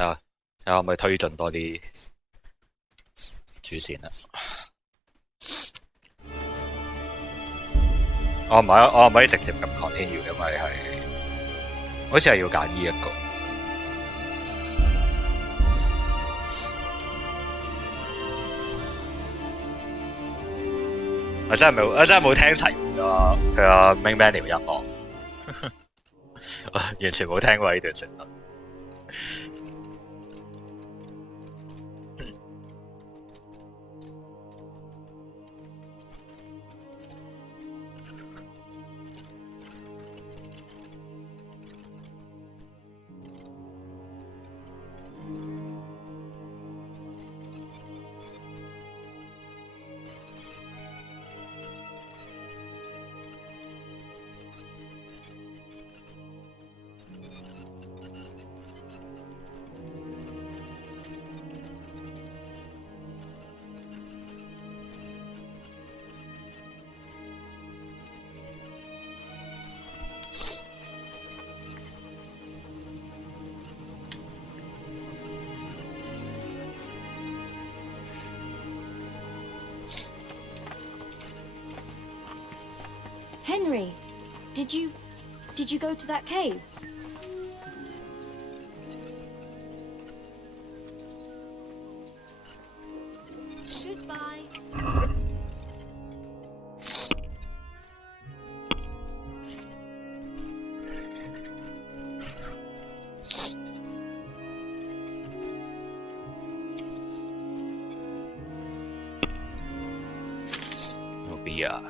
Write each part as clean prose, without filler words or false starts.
啊，睇下可唔可以推進多啲主線啦。我唔係，我唔可以直接咁 continue，因為係好似係要揀呢一個。我真係冇聽齊佢個 main menu 音樂，完全冇聽過呢段旋律。Henry, did you go to that cave? Goodbye. Oh, beer.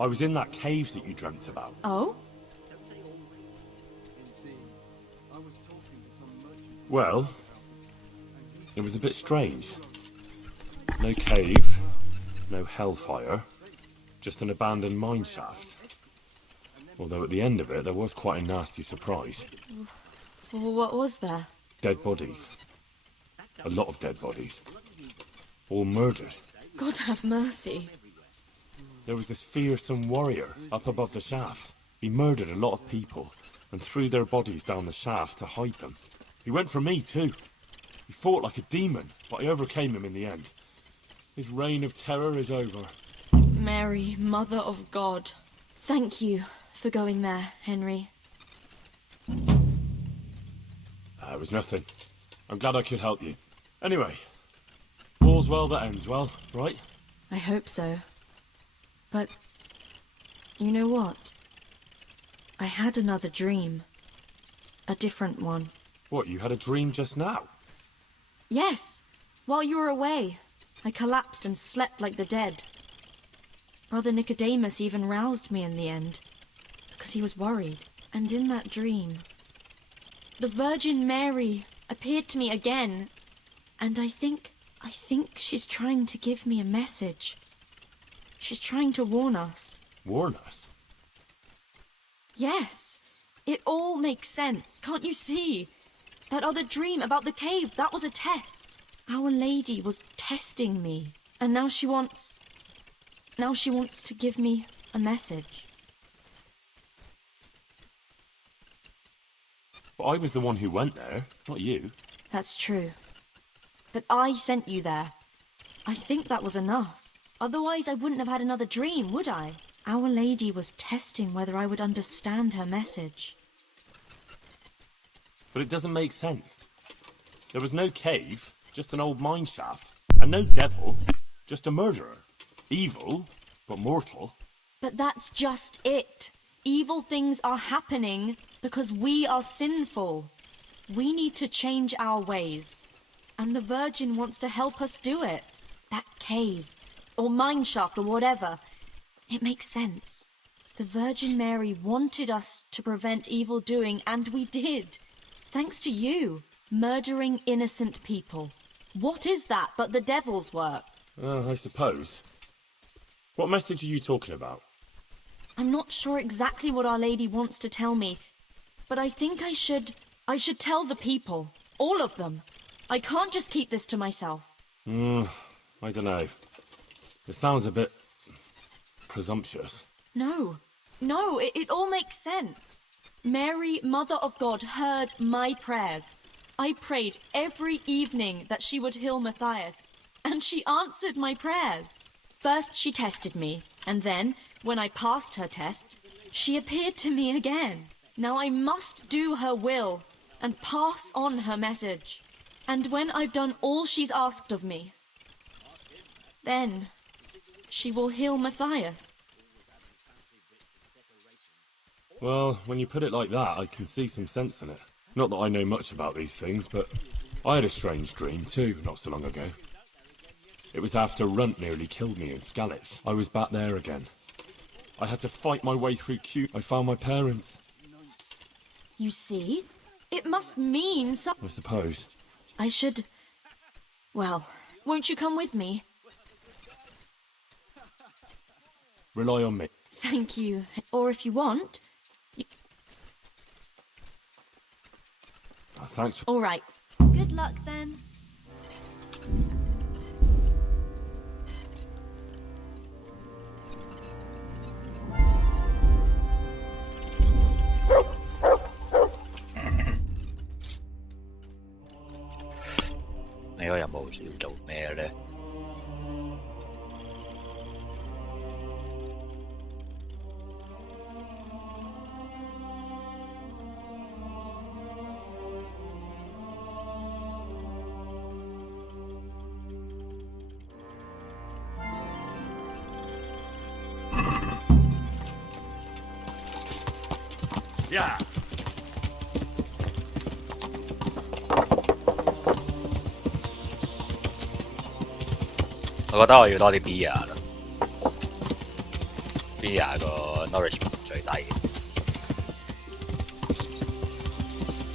I was in that cave that you dreamt about. Oh? Well, it was a bit strange. No cave, no hellfire, just an abandoned mine shaft. Although at the end of it, there was quite a nasty surprise. What was there? Dead bodies. A lot of dead bodies. All murdered. God have mercy. There was this fearsome warrior up above the shaft. He murdered a lot of people and threw their bodies down the shaft to hide them. He went for me too. He fought like a demon, but I overcame him in the end. His reign of terror is over. Mary, Mother of God. Thank you for going there, Henry. It was nothing. I'm glad I could help you. Anyway, all's well that ends well, right? I hope so. But, you know what? I had another dream. A different one. What, you had a dream just now? Yes. While you were away, I collapsed and slept like the dead. Brother Nicodemus even roused me in the end, because he was worried. And in that dream, the Virgin Mary appeared to me again, and I think she's trying to give me a message. She's trying to warn us. Warn us? Yes. It all makes sense. Can't you see? That other dream about the cave, that was a test. Our Lady was testing me. And now she wants to give me a message. But I was the one who went there, not you. That's true. But I sent you there. I think that was enough. Otherwise, I wouldn't have had another dream, would I? Our Lady was testing whether I would understand her message. But it doesn't make sense. There was no cave, just an old mine shaft. And no devil, just a murderer. Evil, but mortal. But that's just it. Evil things are happening because we are sinful. We need to change our ways. And the Virgin wants to help us do it. That cave, or mine shaft, or whatever. It makes sense. The Virgin Mary wanted us to prevent evil doing, and we did. Thanks to you, murdering innocent people. What is that but the devil's work? I suppose. What message are you talking about? I'm not sure exactly what Our Lady wants to tell me, but I think I should I should tell the people. All of them. I can't just keep this to myself. I don't know. It sounds a bit presumptuous. No. No, it all makes sense. Mary, Mother of God, heard my prayers. I prayed every evening that she would heal Matthias, and she answered my prayers. First she tested me, and then, when I passed her test, she appeared to me again. Now I must do her will and pass on her message. And when I've done all she's asked of me, then she will heal Matthias. Well, when you put it like that, I can see some sense in it. Not that I know much about these things, but I had a strange dream too, not so long ago. It was after Runt nearly killed me in Skalitz. I was back there again. I had to fight my way through Q. I found my parents. You see? It must mean I suppose. I should... Well, won't you come with me? Rely on me. Thank you. Or if you want... Thanks for... All right. Good luck then.呢個任務要做咩咧？Yeah.我覺得我要多啲 beer 啦 ，beer 個 nourishment 最低嘅。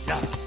Yeah.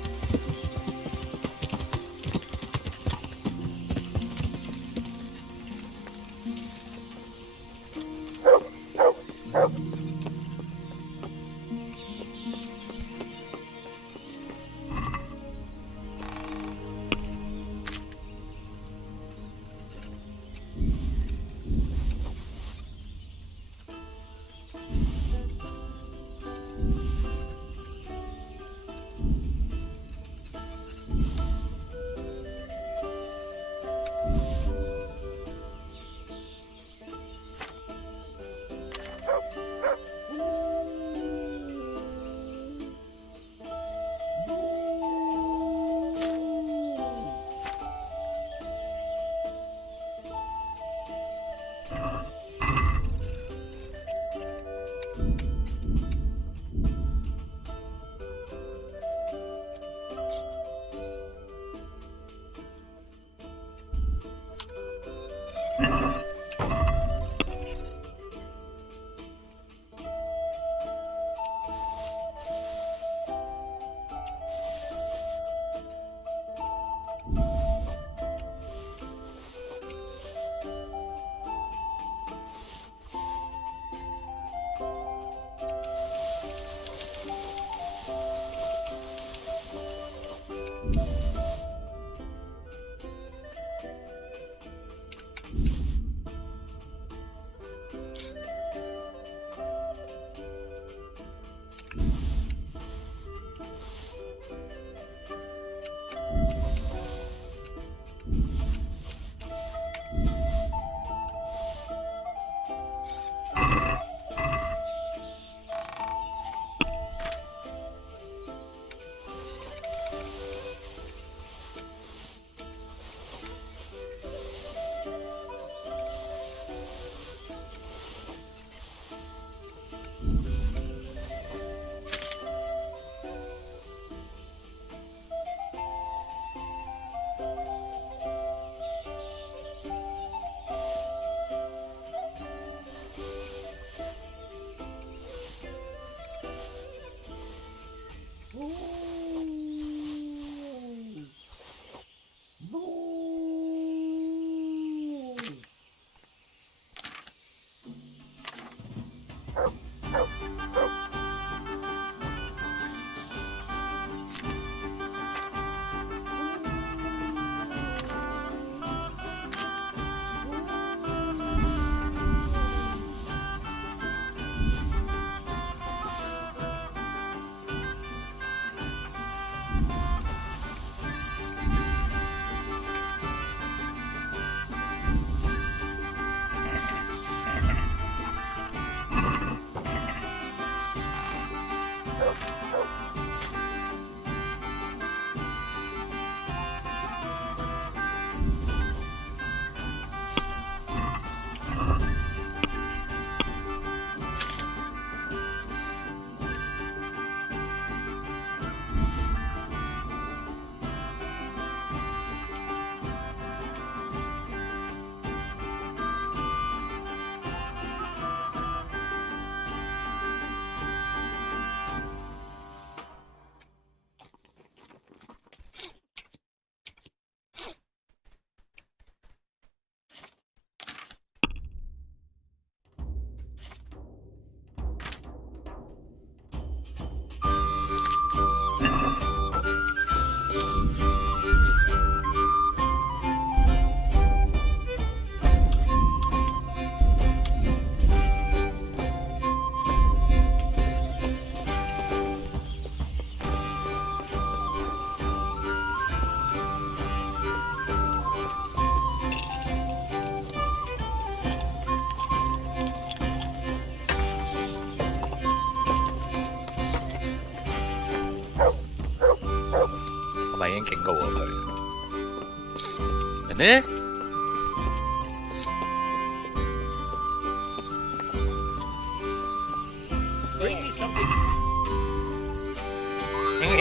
已經警告過佢。人呢？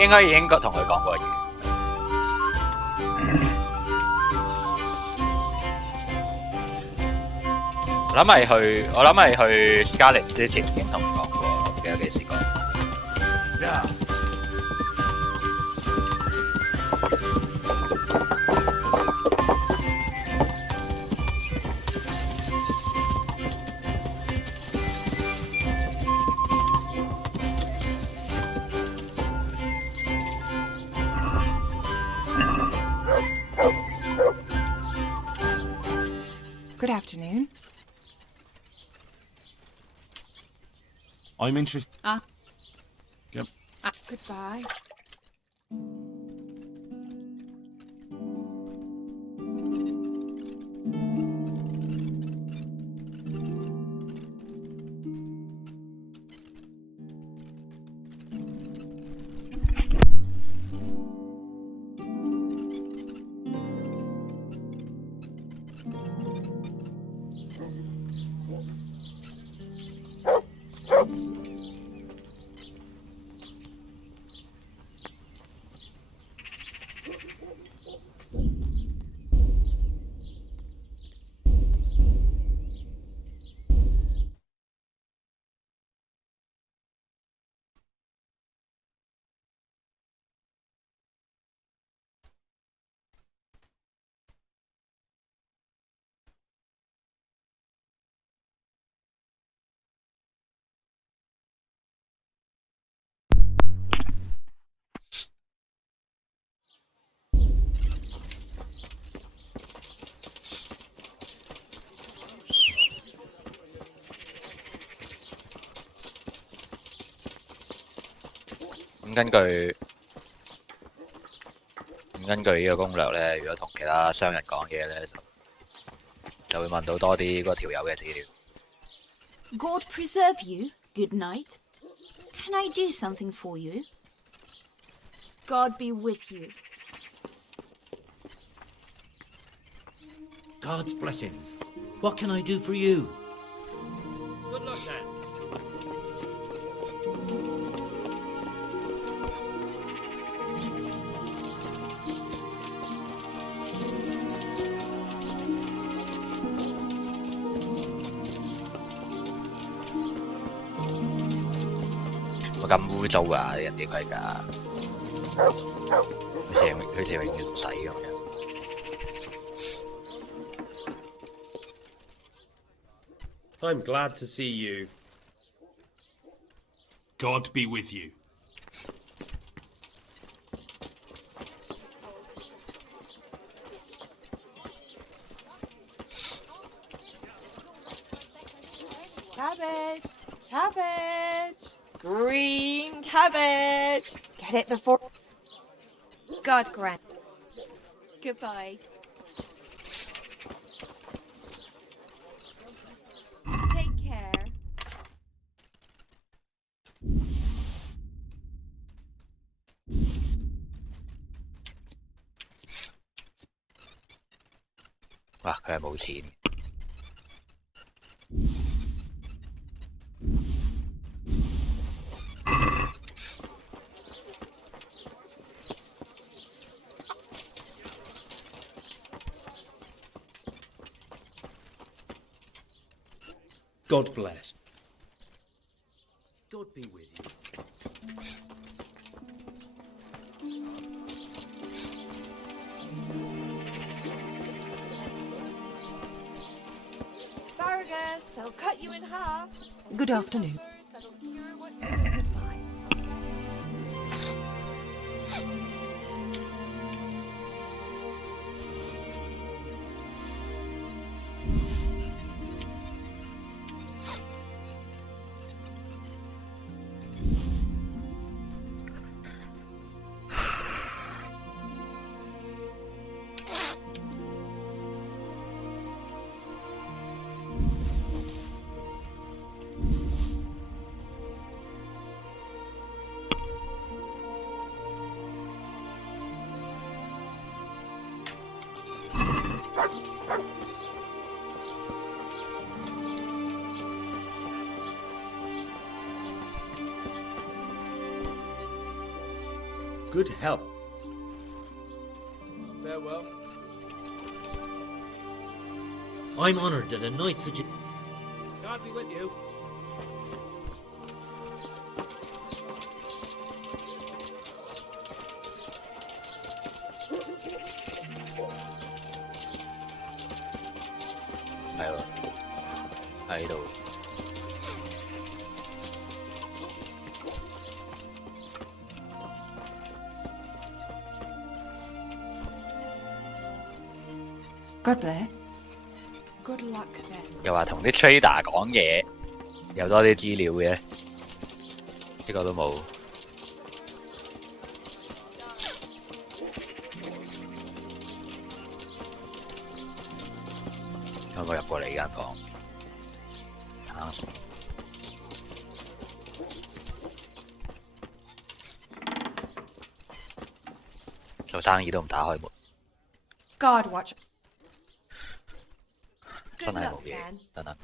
應該已經同佢講過嘢。我諗係去 Scarlet 之前已經同佢講過，唔記得幾時講。Good afternoon. I'm interested. Yep. Goodbye.咁根據呢個攻略咧，如果同其他商人講嘢咧，就會問到多啲嗰條友嘅資料。God preserve you, good night. Can I do something for you? God be with you. God's blessings. What can I do for you? Good luck then.冇咁污糟啊！人哋規格，好似永遠唔洗咁樣。I'm glad to see you. God be with you. Cabbage! Cabbage! Green cabbage! Get it before... God grant. Goodbye. Take care. 哇！佢係冇錢。God bless. God be with you. Asparagus! They'll cut you in half. Good afternoon. Goodbye. Good help. Farewell. I'm honoured that a knight such as... God be with you.係喎，喺度。God bless. Good luck then. 又話同啲 trader 講嘢，有多啲資料嘅，呢個都冇。有冇入過嚟呢間房？睇下先。做生意都唔打開門， God watch. 真係冇嘢。等等。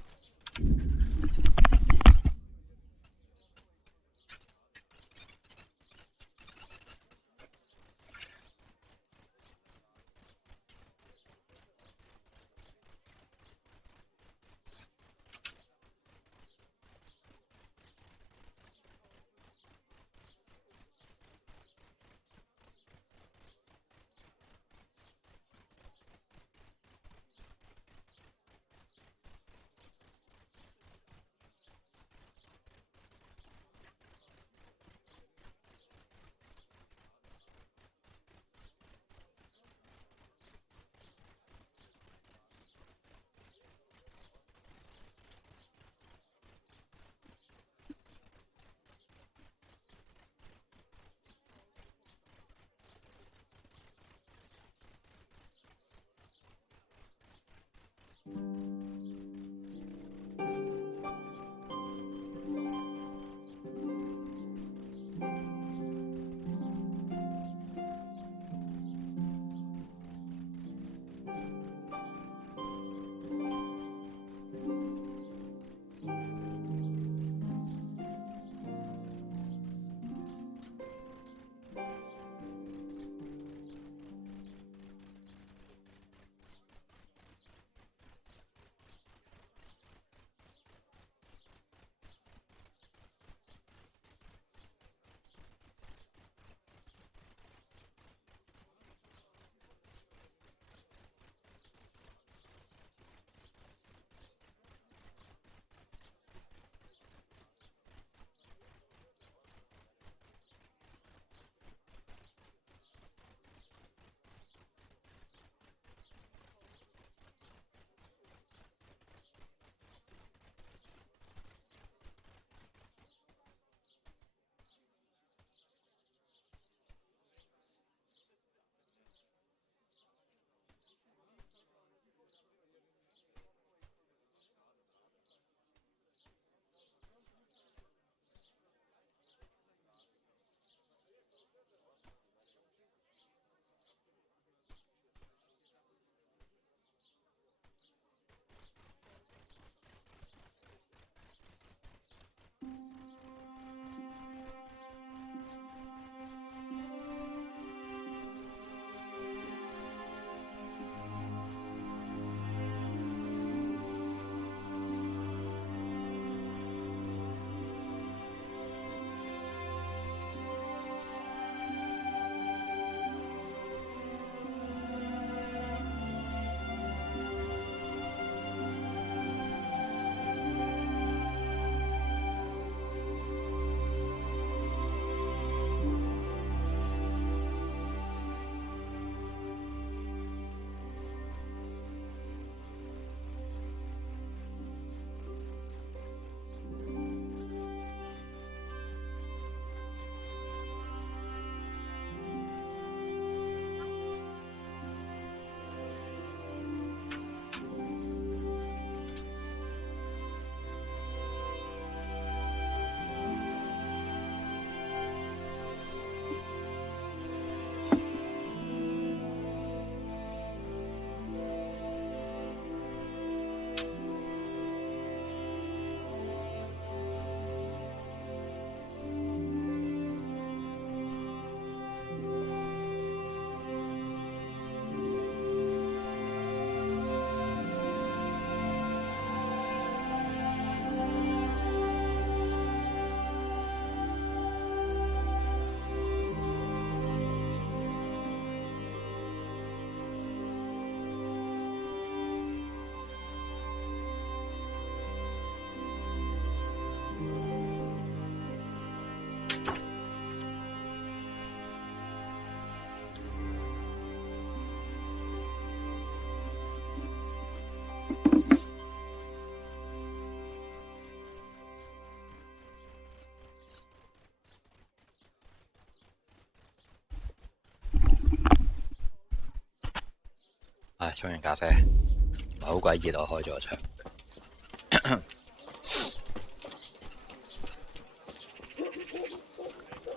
唉，沖完咖啡，唔係好鬼熱，我開咗個窗。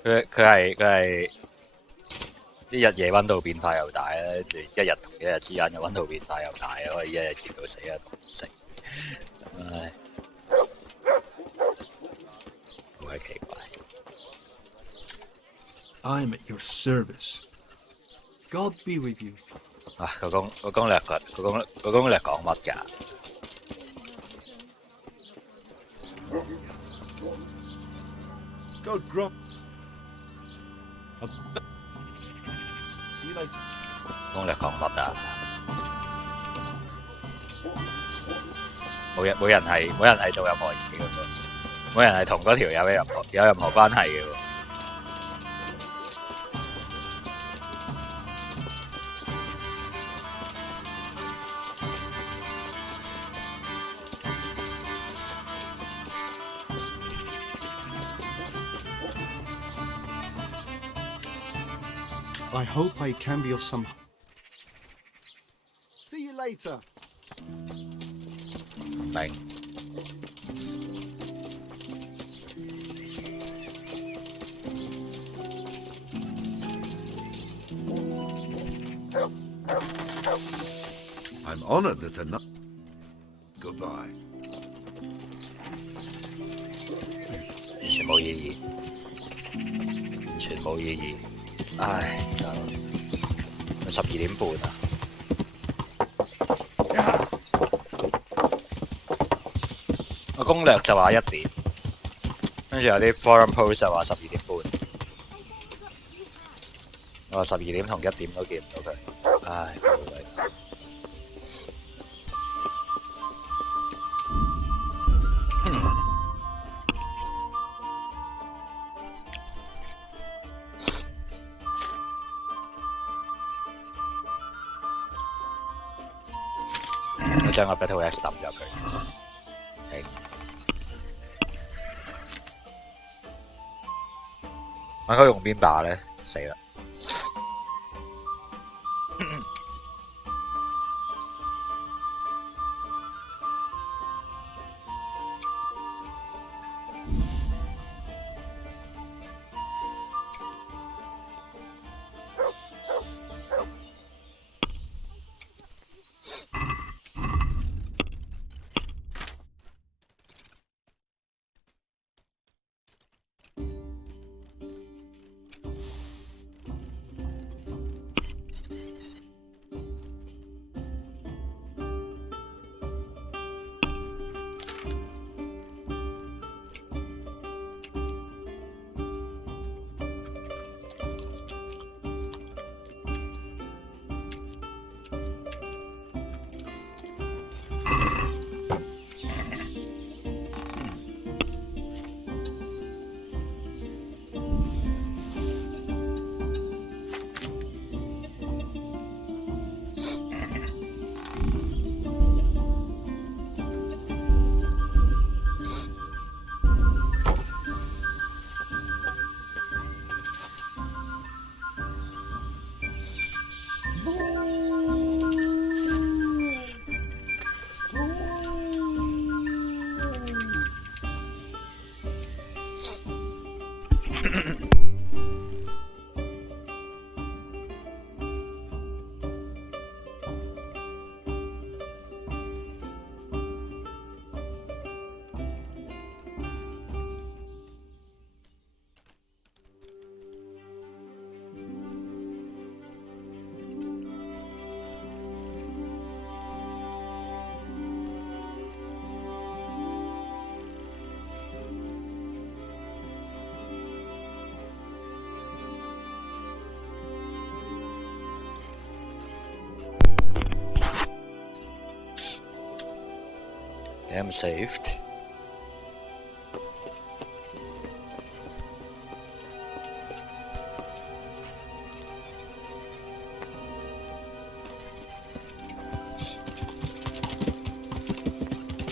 佢係一日夜溫度變化又大咧，一日同一日之間嘅溫度變化又大，可以一日熱到死啊，凍唔死。唉，好鬼奇怪。I'm at your service. God be with you. 啊，個攻略講乜㗎？Go grub. See you later. 攻略講乜啊？冇人係做任何嘢嘅喎，冇人係同嗰條有任何關係嘅喎。I hope I can be of some. See you later. 明。I'm honored that enough. Goodbye. 完全冇意義，完全冇意義。唉，就12點半啊！我攻略就話1點，跟住有啲 forum post 就話12點半。我話12點同1點都見唔到佢，唉，好鬼煩。我將個 Battle X 抌咗佢。我應該用邊把咧？死啦！I'm saved.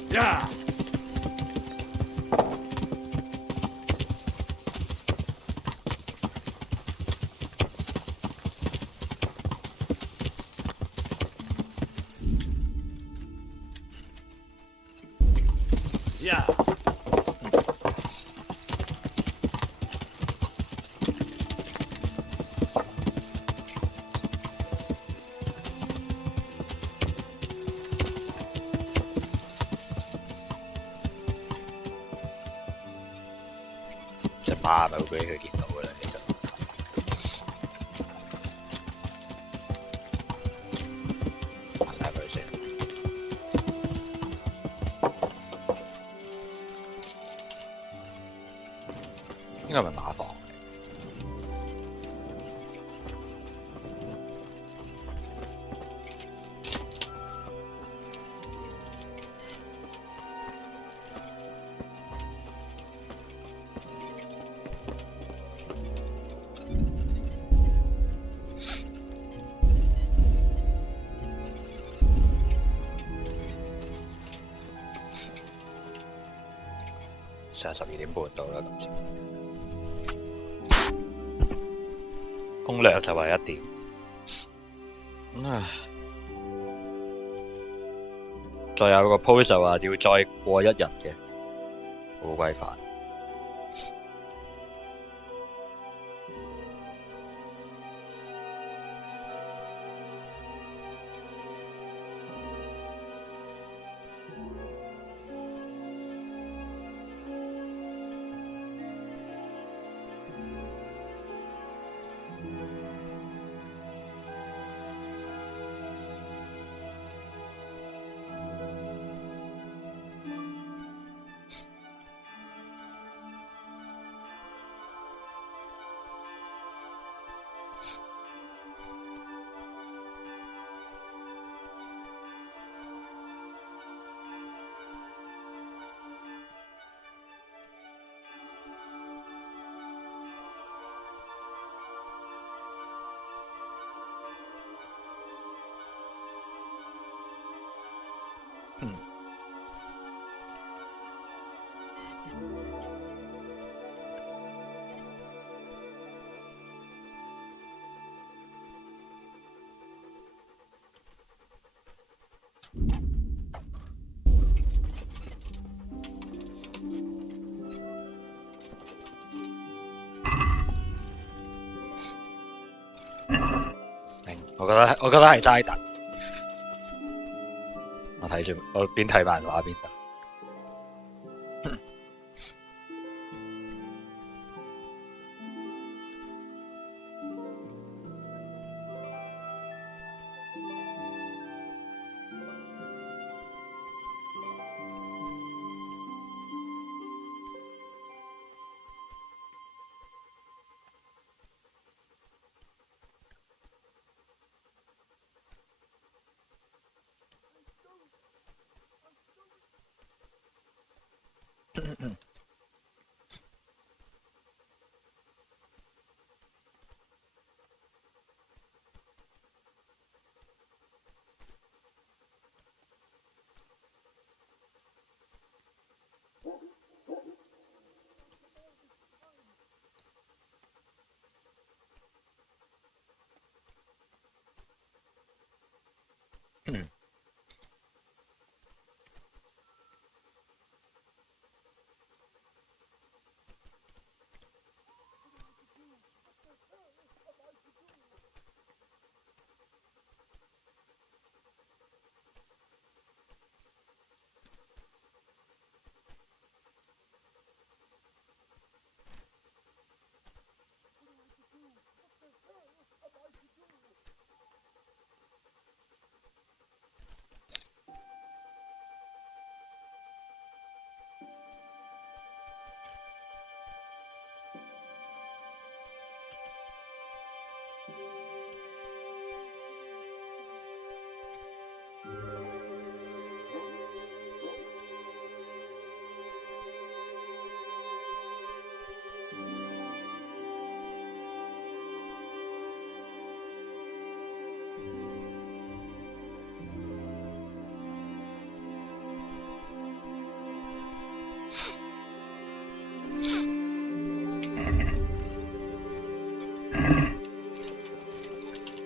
Yeah. 呀！隻馬咪會俾佢見到嘅啦，其實。行下佢先。應該係咪馬房？成12點半到啦，今次。攻略就係1點。唉，再有個 post 就話要再過1日嘅，好鬼煩。我覺得係齋等。我睇住，我邊睇漫畫邊等。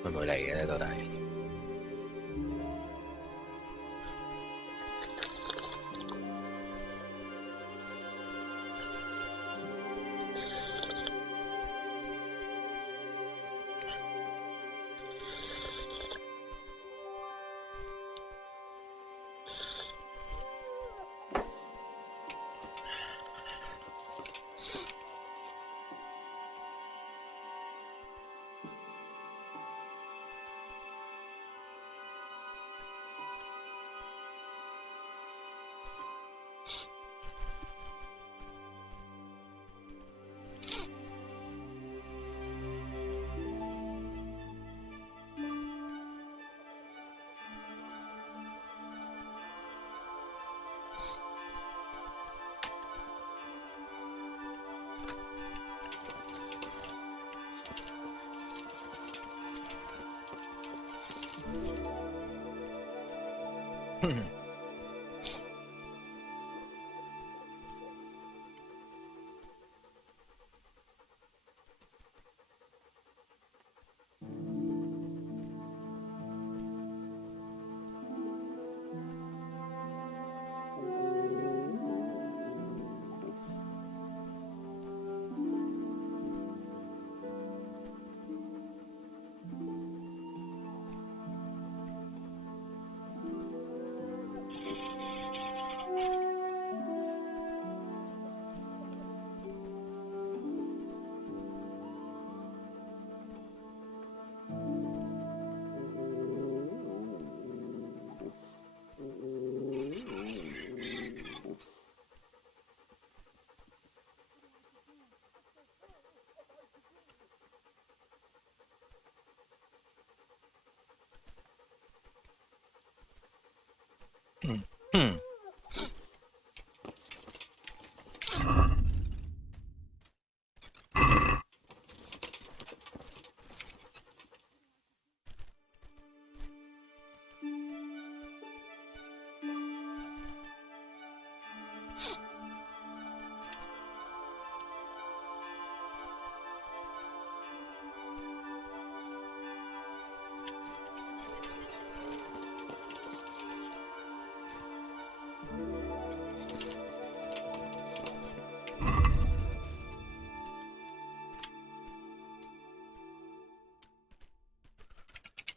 會唔會嚟嘅咧？到底？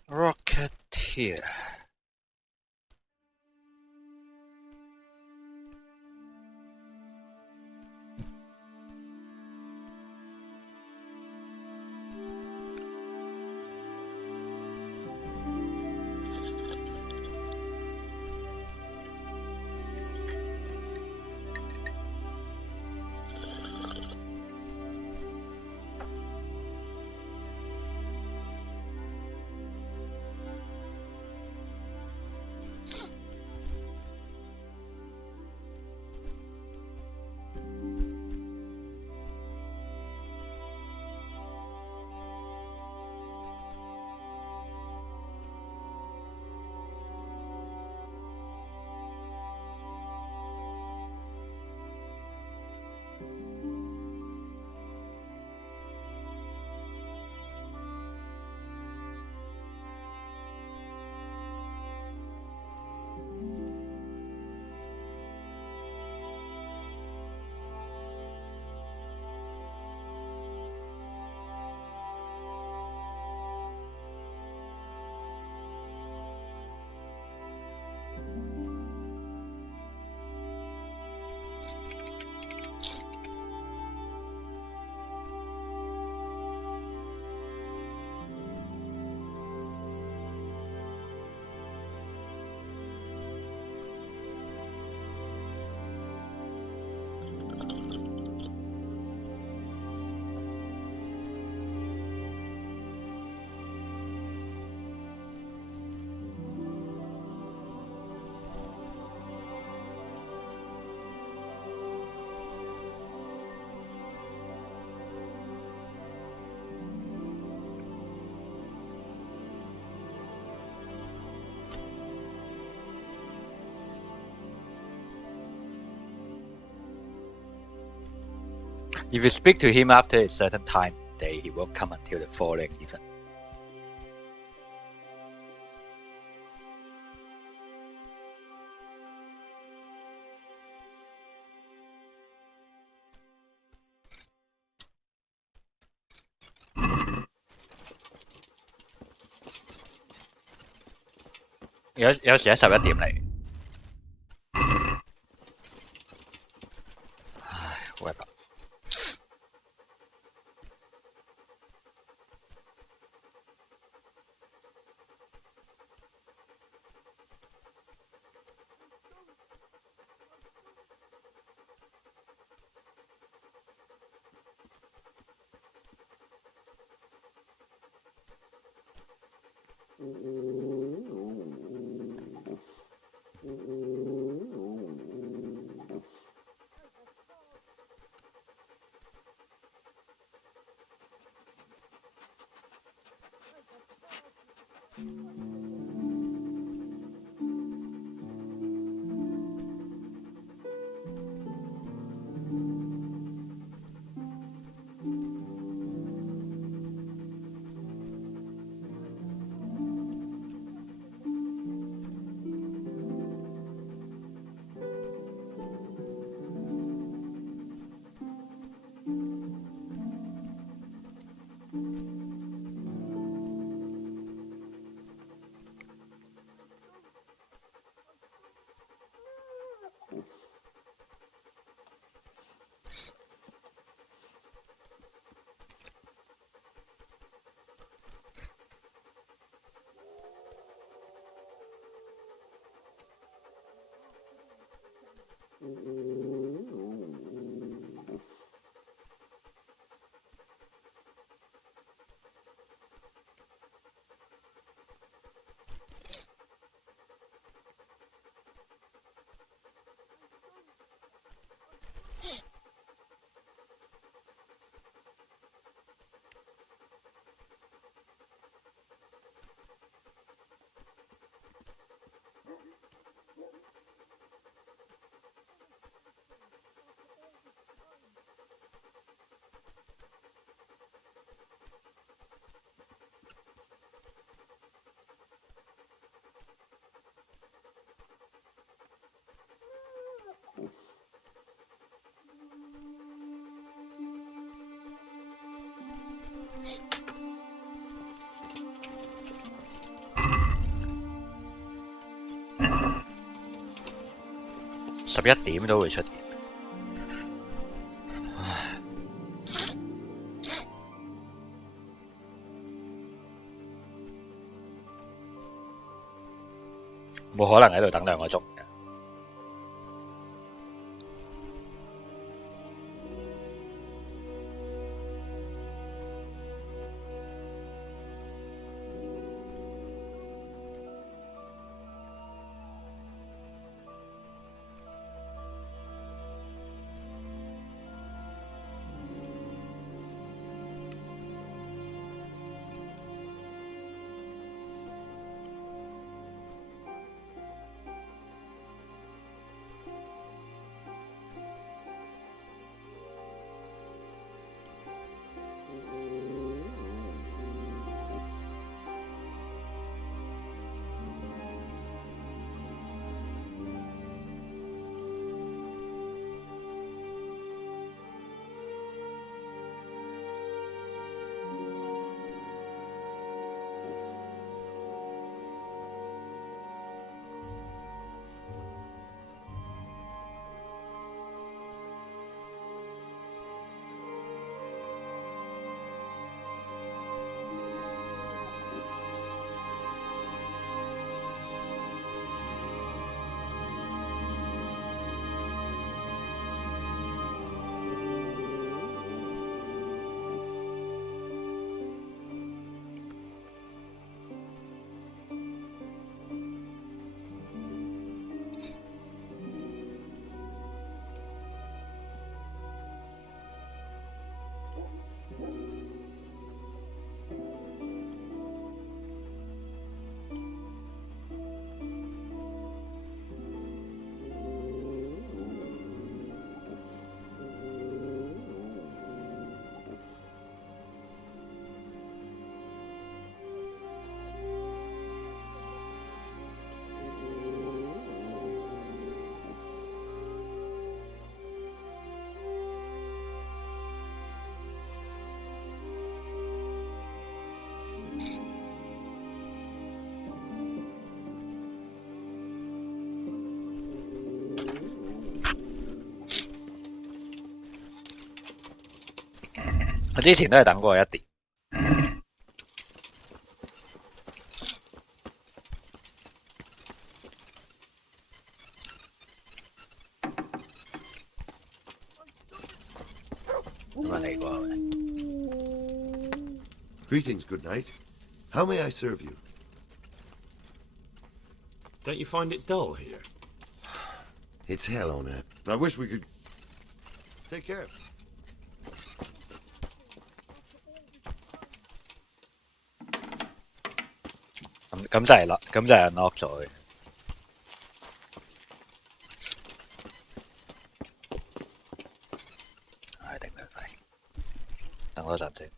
Rocketeer. If you speak to him after a certain time day, he won't come until the following evening.有時喺11點嚟。唉，whatever。11點都會出現。冇可能喺度等2個鐘嘅。我之前都係等過1點。咁啊嚟過係咪？ Greetings, good night. How may I serve you? Don't you find it dull here? It's hell on earth. I wish we could... Take care. 咁就係啦，咁就係 unlock 咗嘅。唉，頂佢肺，等多陣先。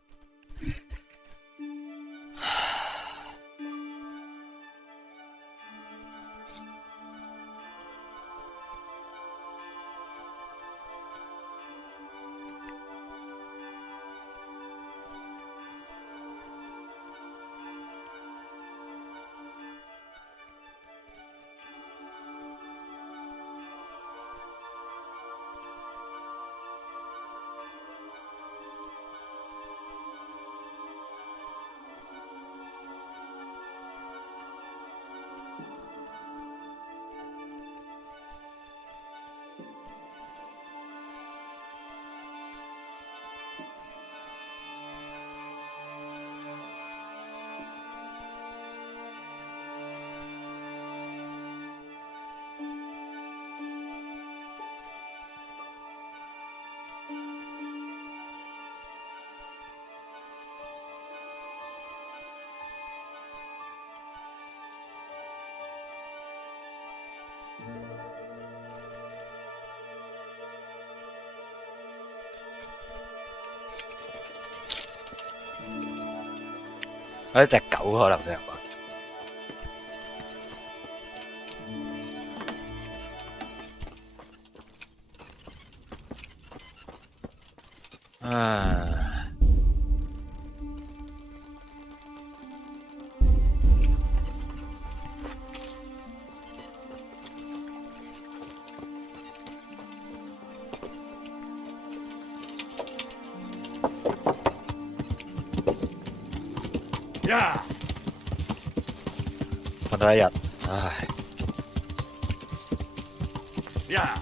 一隻狗可能都有關。啊！呀！瞓到一日，唉！呀！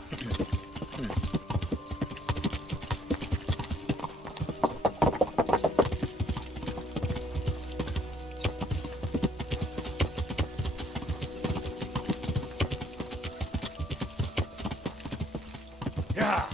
呀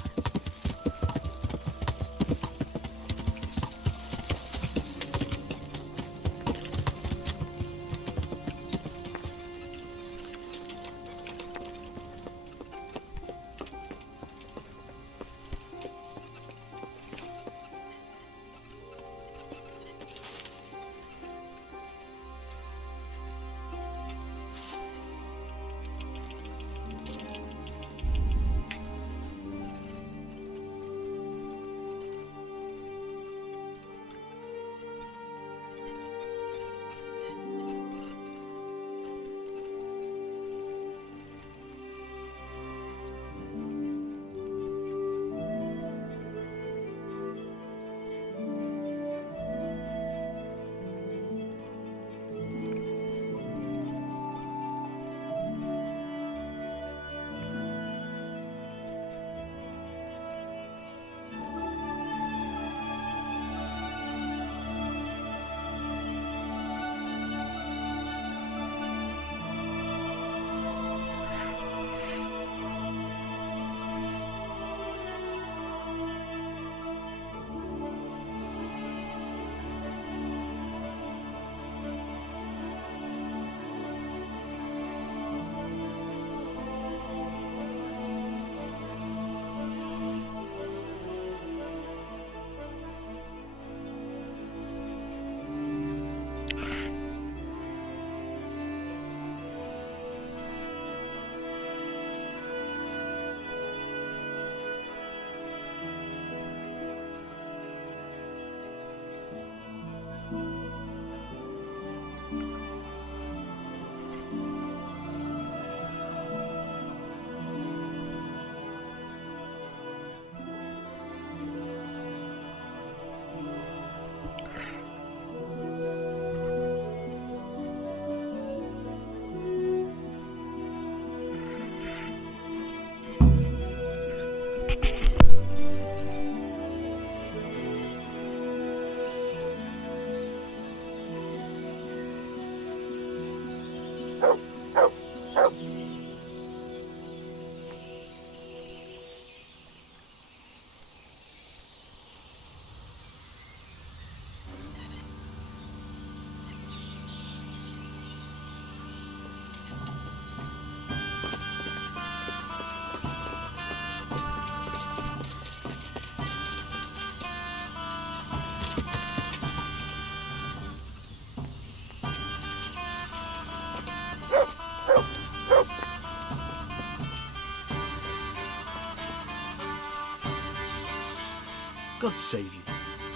！God save you.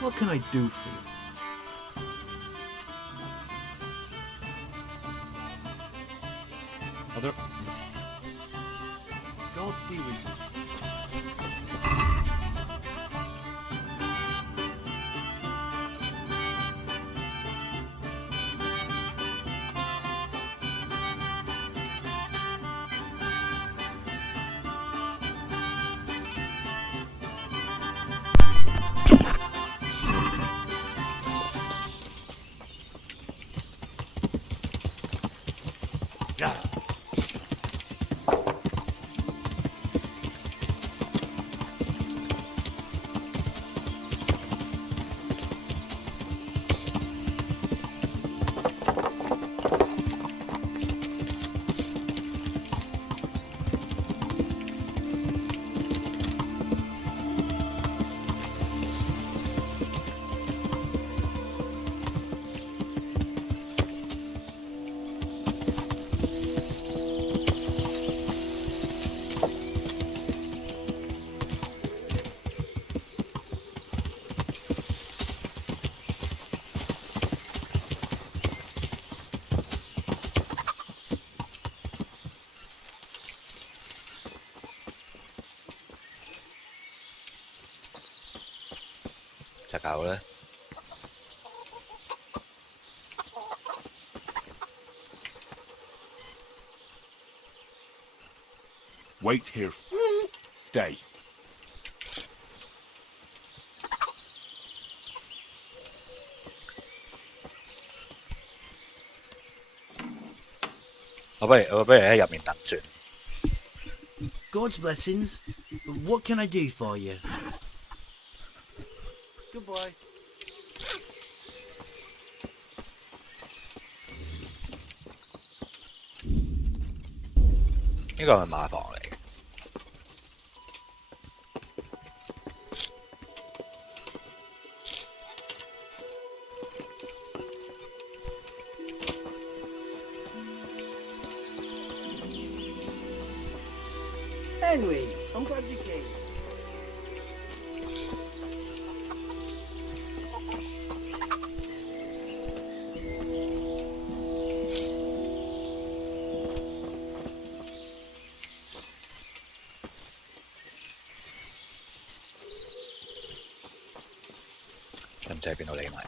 What can I do for you? Are there... God be with you. Yeah. 球咧？ Wait here. Stay. 我不如喺入面等住。 God's blessings. What can I do for you? Goodbye. 呢個係咪馬房嚟嘅？ Anyway, I'm glad you came. Cho nên bên nó lấy mày.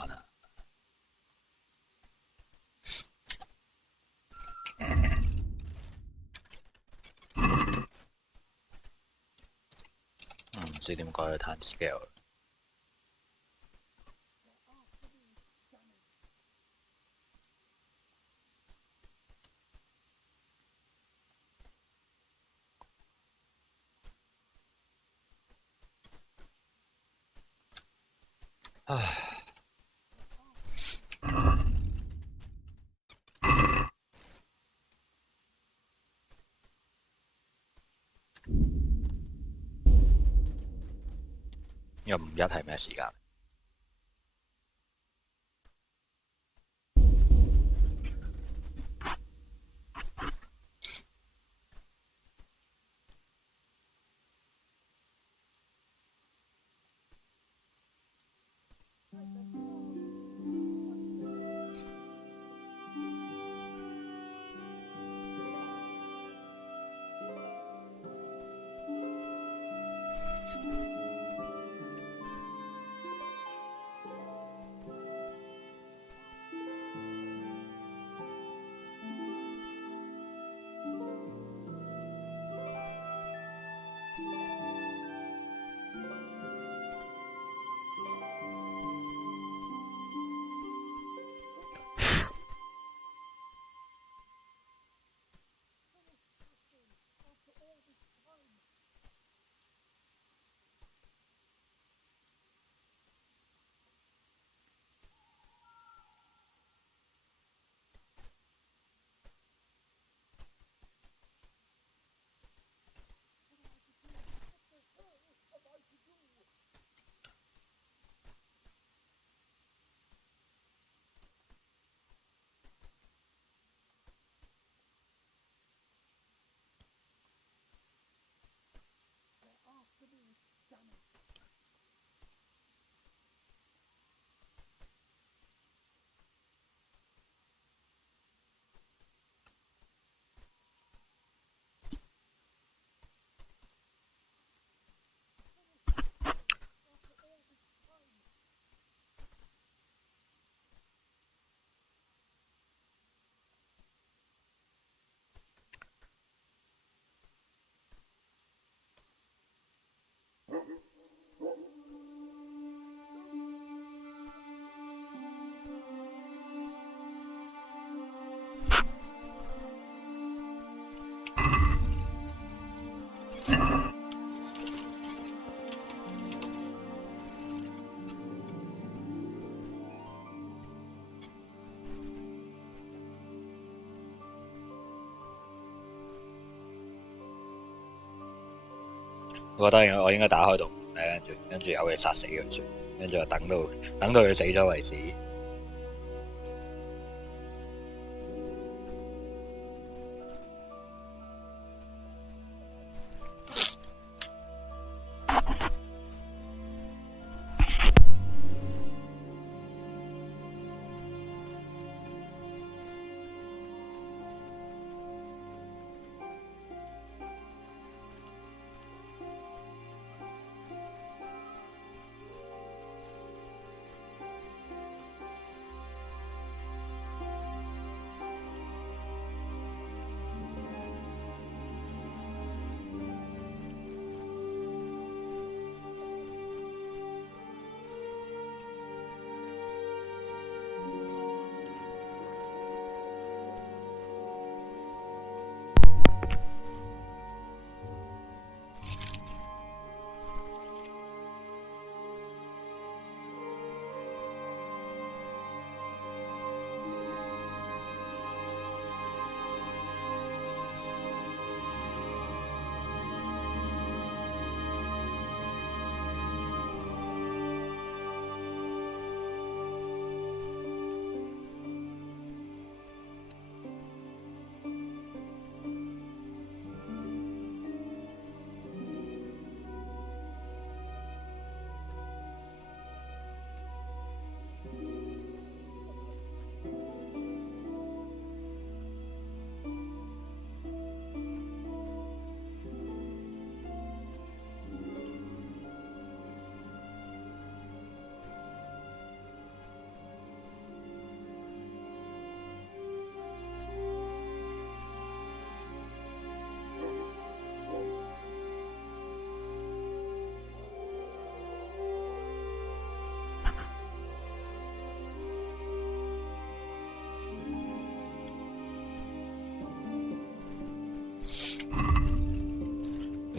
玩啊？唔知點改去 time scale。唉。又唔一係咩時間？我覺得我應該打開度，跟住有嘢殺死佢算，跟住就等到佢死咗為止。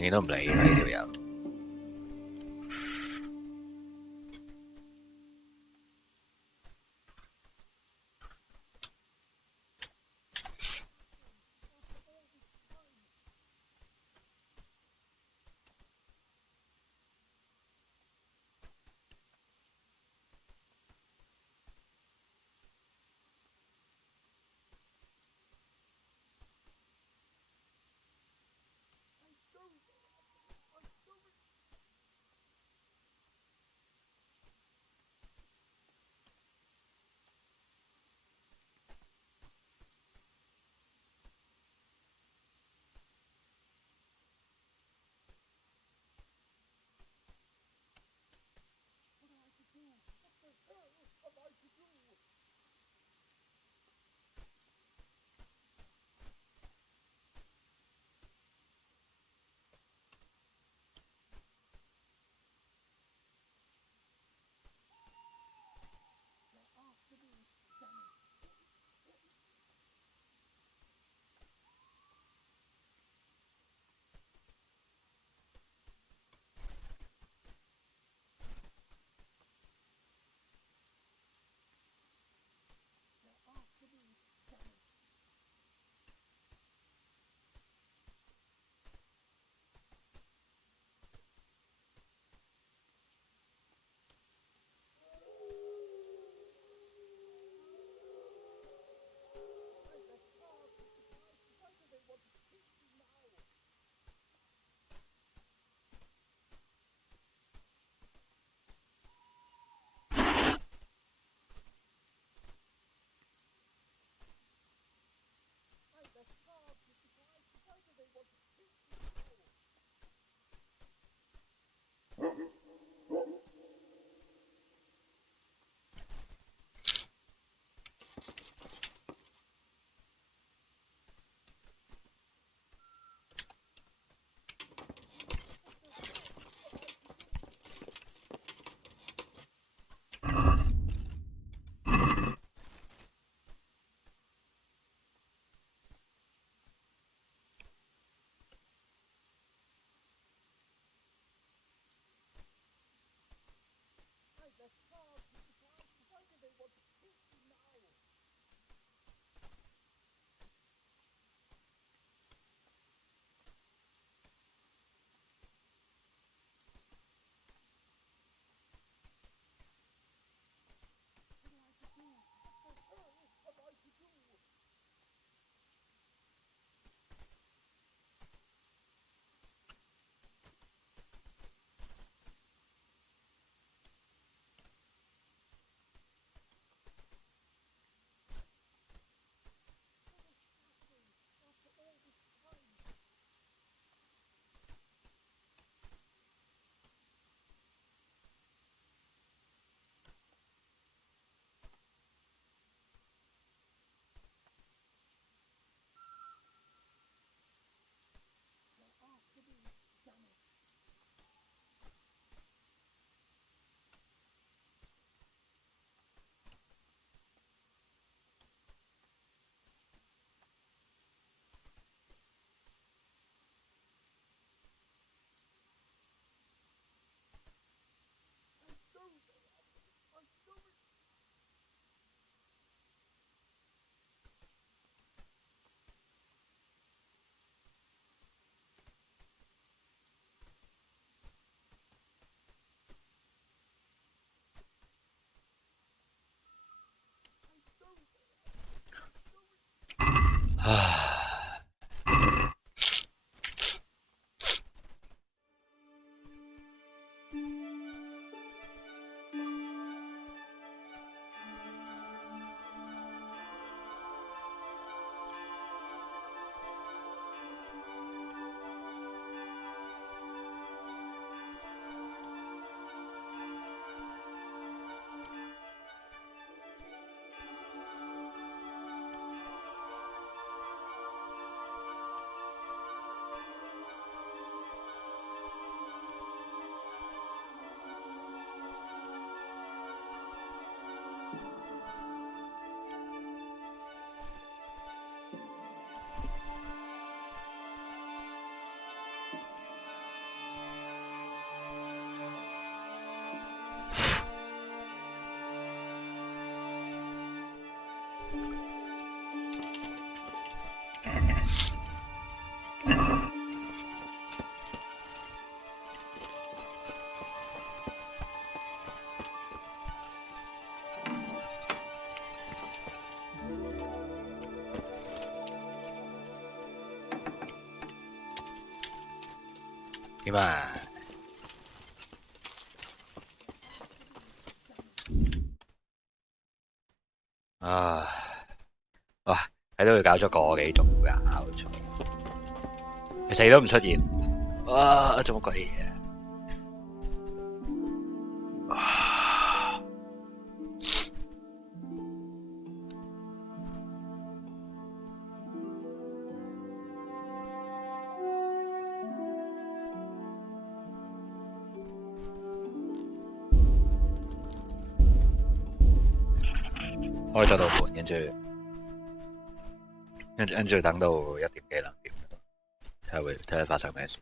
你都唔理嘅呢條友。點啊？啊！哇！喺度搞咗個幾鐘㗎，搞錯，你死都唔出現。啊！做乜鬼嘢？開咗道門，跟住等到1點幾2點，睇下發生咩事。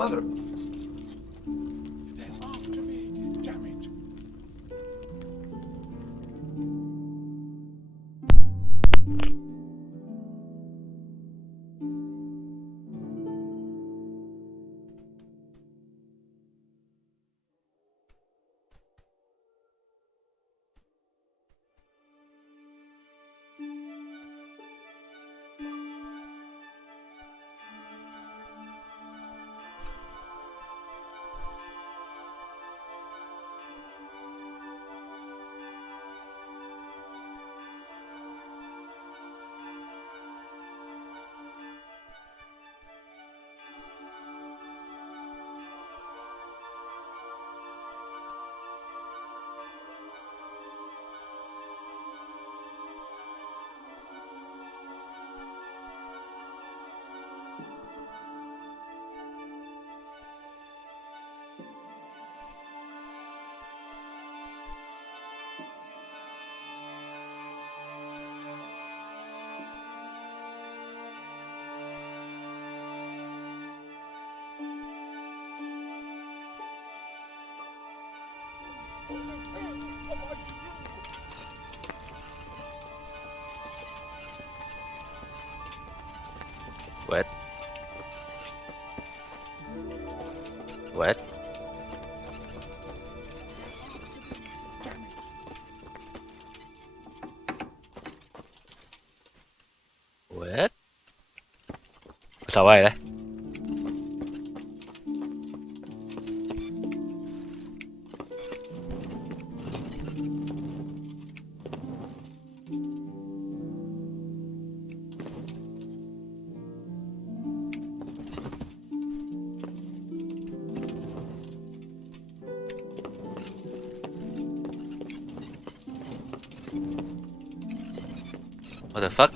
Mother. They're after me. Damn it. What? What? What? 守衛咧？ What the fuck?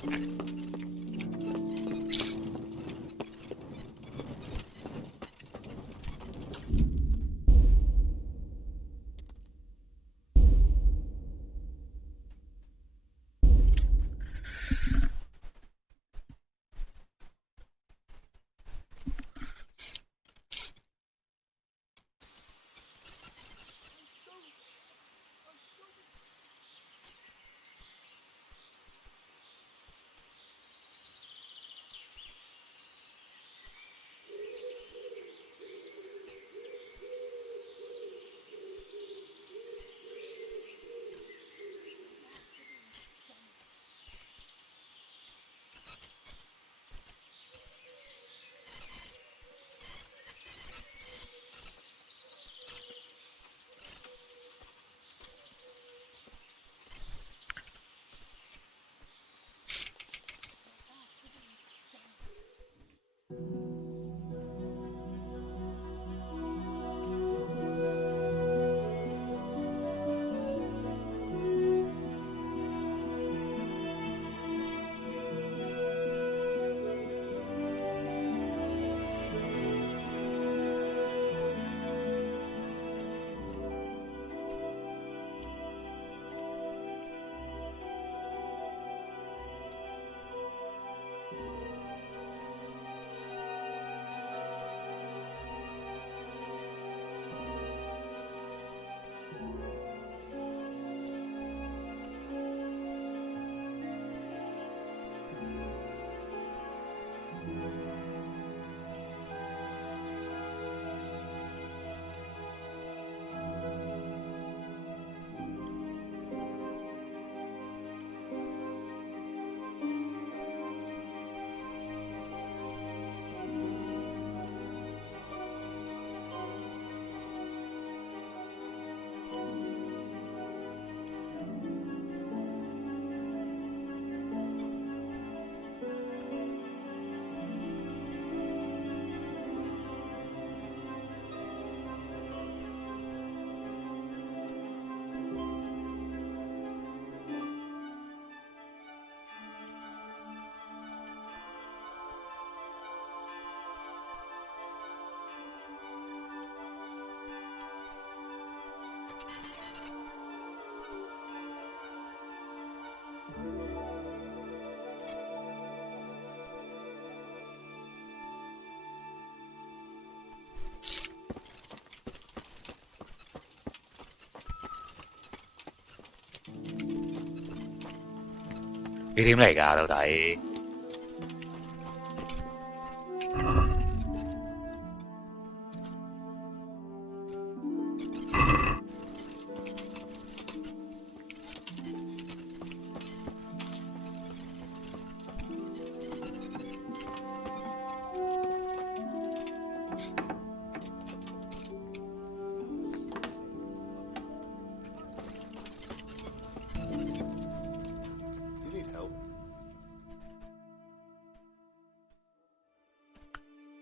呢點嚟㗎？到底？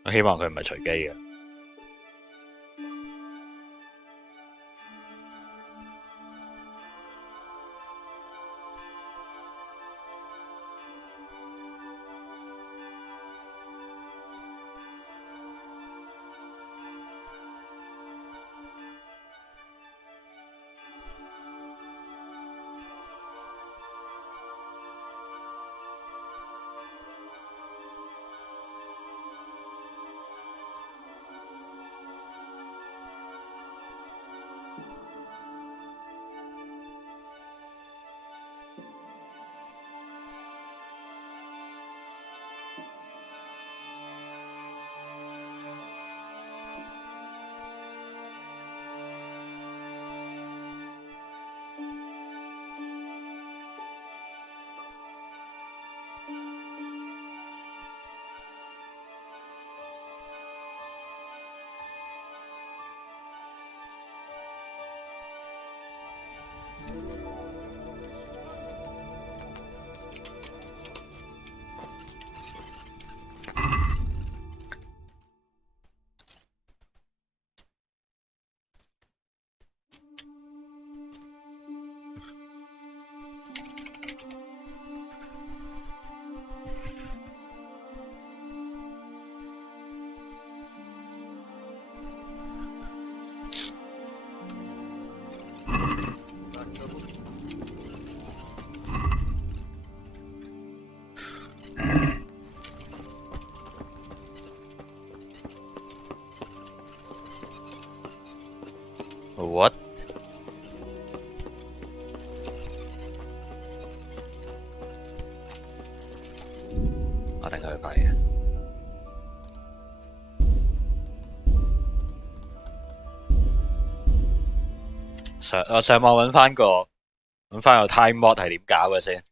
我希望佢唔係隨機嘅。What？ 我定佢廢嘅。我上網揾翻個time mod 係點搞嘅先。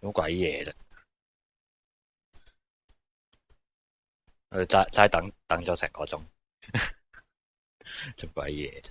做鬼嘢啫！我齋等咗成個鐘，做鬼嘢啫！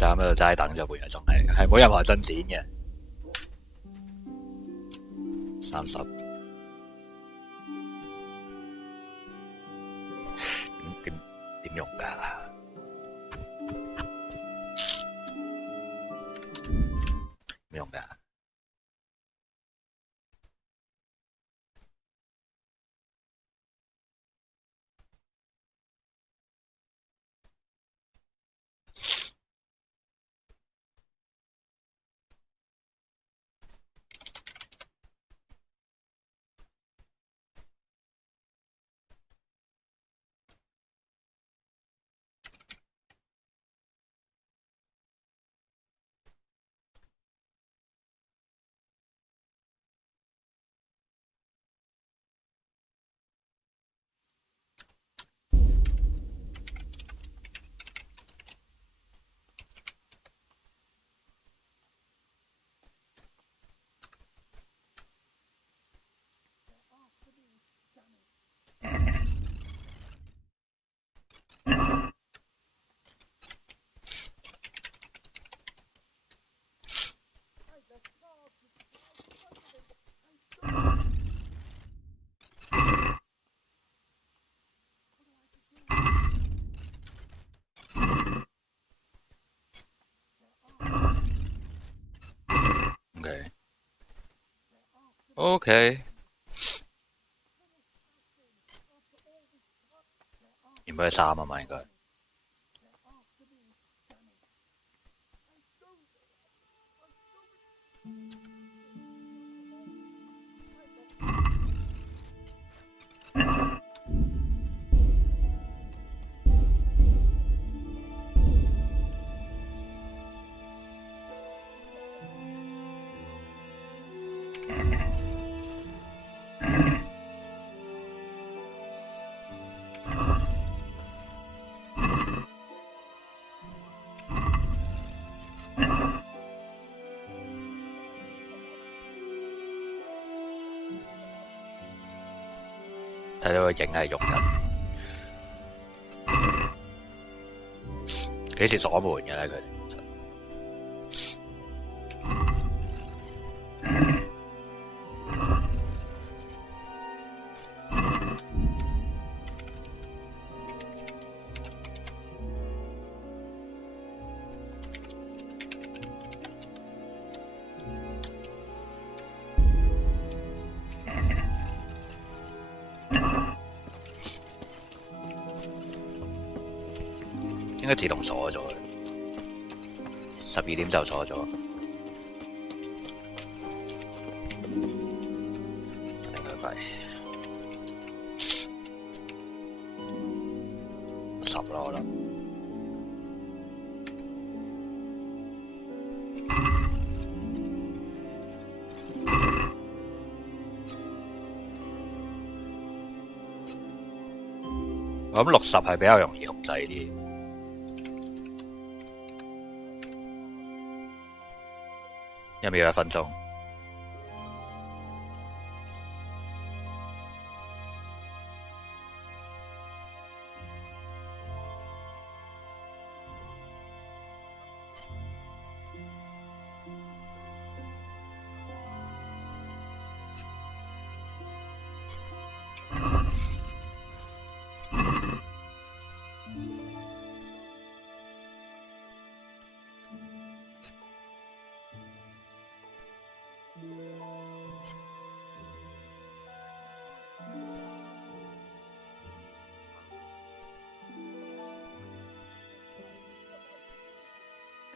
就喺度齋等咗半個鐘，係冇任何進展嘅。30點用㗎？點用㗎？ OK，原本係3啊嘛，應該。睇到個影係喐緊，幾時鎖門嘅咧？佢哋應該自動鎖咗，12點就鎖咗。頂佢肺10啦，我諗。我諗60係比較容易控制啲。1秒1分鐘。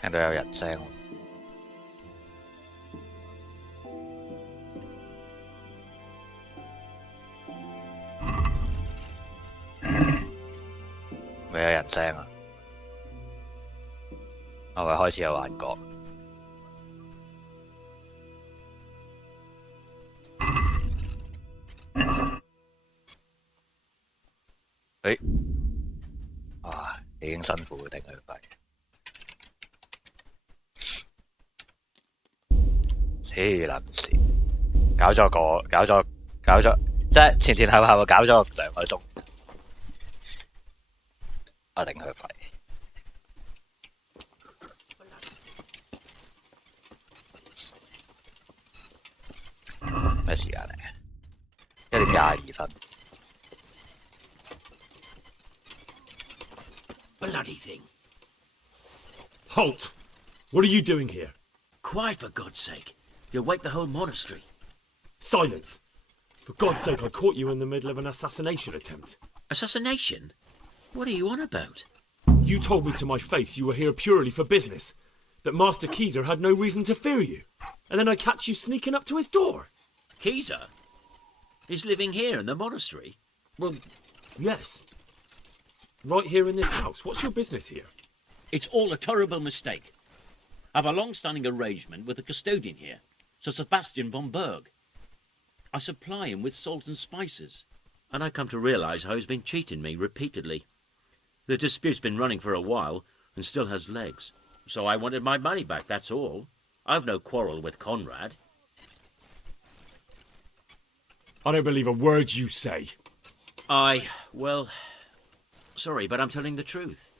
聽到有人聲，咪有人聲啊！我咪開始有幻覺。已經辛苦頂佢肺。黐撚線，搞咗，即係前後搞咗2個鐘，我頂佢肺。咩時間嚟？1點22分。Bloody thing. Halt! What are you doing here? Quiet, for God's sake. You'll wake the whole monastery. Silence! For God's sake, I caught you in the middle of an assassination attempt. Assassination? What are you on about? You told me to my face you were here purely for business, that Master Keezer had no reason to fear you, and then I catch you sneaking up to his door. Keezer? He's living here in the monastery? Well, yes. Right here in this house. What's your business here? It's all a terrible mistake. I've a long-standing arrangement with the custodian here, Sir Sebastian von Berg. I supply him with salt and spices, and I come to realise how he's been cheating me repeatedly. The dispute's been running for a while, and still has legs. So I wanted my money back, that's all. I've no quarrel with Conrad. I don't believe a word you say. Well, sorry, but I'm telling the truth.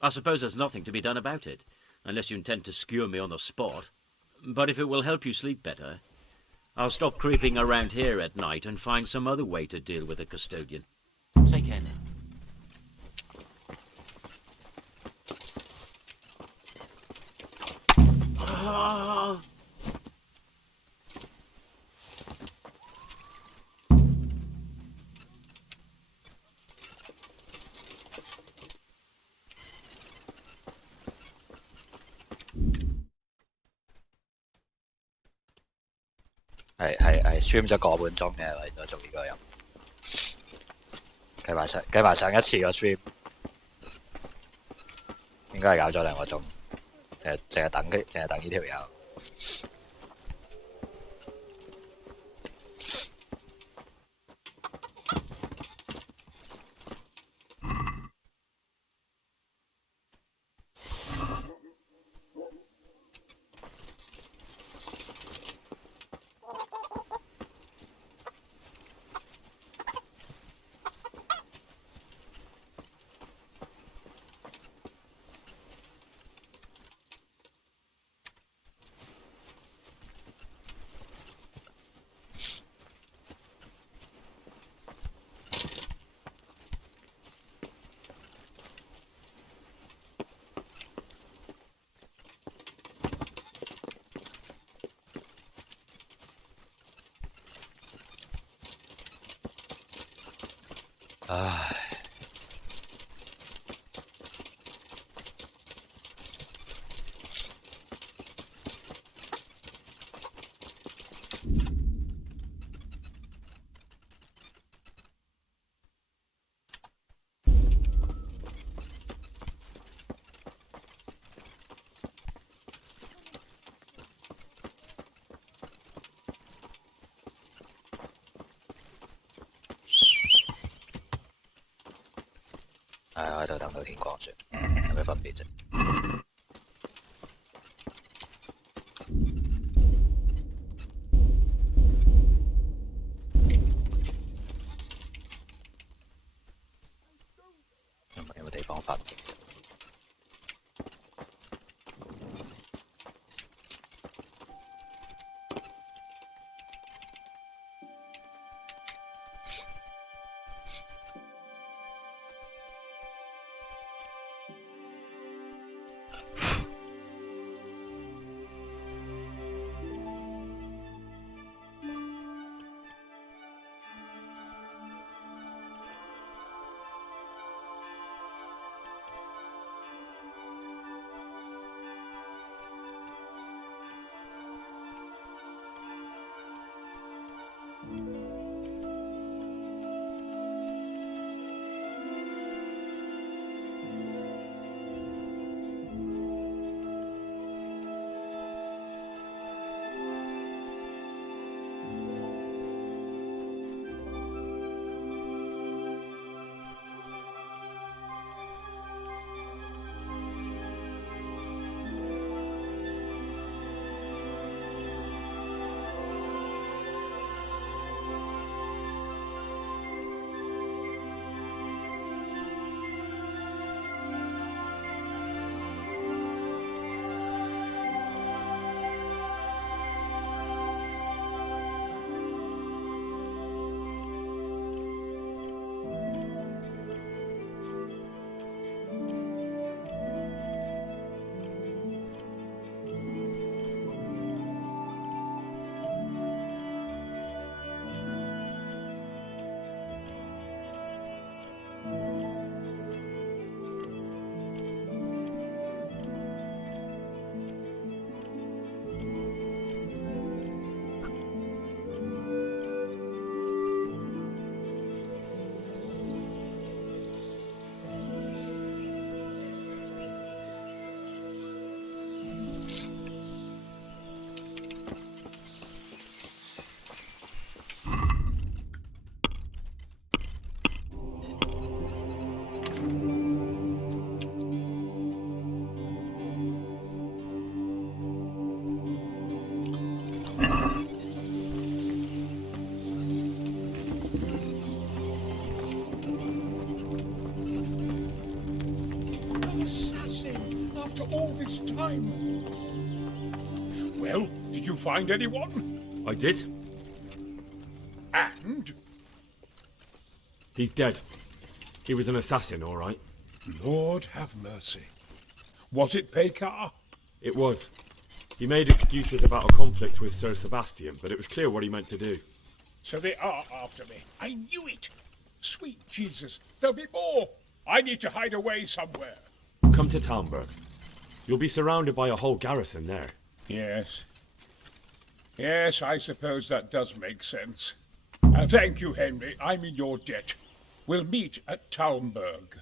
I suppose there's nothing to be done about it, unless you intend to skewer me on the spot. But if it will help you sleep better, I'll stop creeping around here at night and find some other way to deal with the custodian. Take care now. 係 stream 咗個半鐘嘅，為咗做呢個任務。計埋上一次個 stream，應該係搞咗2個鐘，淨係等呢條友。唉。我喺度等到天光算，有咩分別啫？有冇地方發電？all this time. Well, did you find anyone? I did. And? He's dead. He was an assassin, all right. Lord have mercy. Was it Pekar? It was. He made excuses about a conflict with Sir Sebastian, but it was clear what he meant to do. So they are after me. I knew it. Sweet Jesus, there'll be more. I need to hide away somewhere. Come to Talmberg. You'll be surrounded by a whole garrison there. Yes. Yes, I suppose that does make sense. Thank you, Henry. I'm in your debt. We'll meet at Talmberg.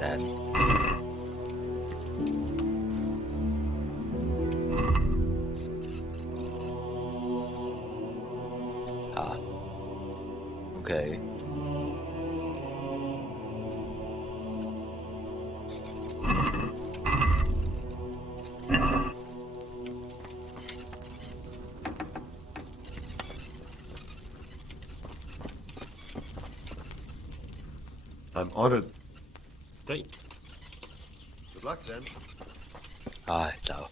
Then okay. I'm honored. Great. Good luck, then. 唉，走。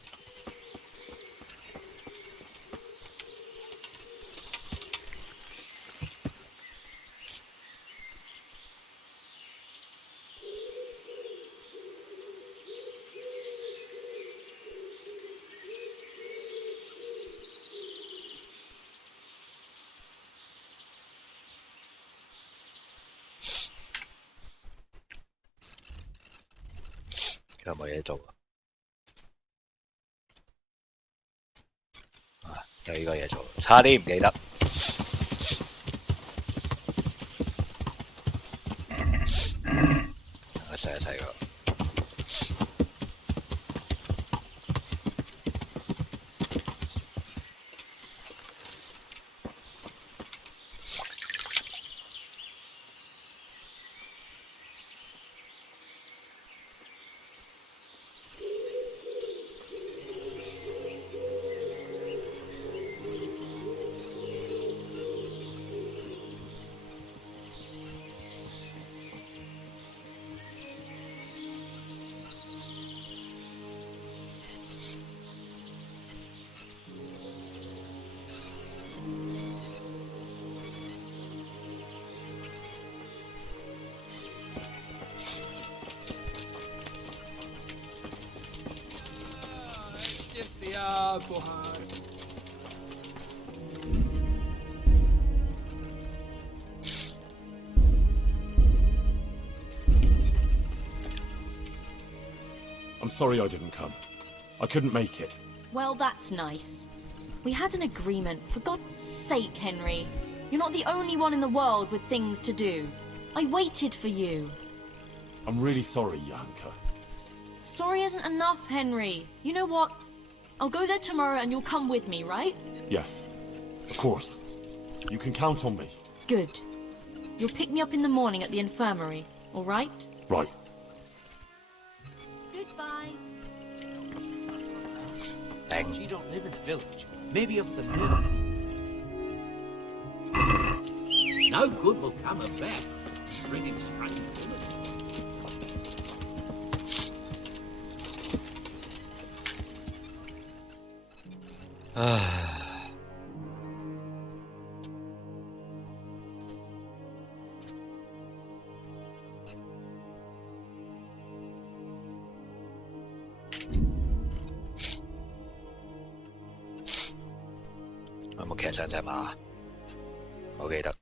有冇嘢做啊？有呢個嘢做，差啲唔記得。細一細個。I'm sorry I didn't come. I couldn't make it. Well, that's nice. We had an agreement. For God's sake, Henry. You're not the only one in the world with things to do. I waited for you. I'm really sorry, Janka. Sorry isn't enough, Henry. You know what? I'll go there tomorrow and you'll come with me, right? Yes, of course. You can count on me. Good. You'll pick me up in the morning at the infirmary, all right? Right. Goodbye. Dang. She don't live in the village. Maybe up the mill. No good will come of that. Bringing strange women.有冇騎上隻馬？我記得。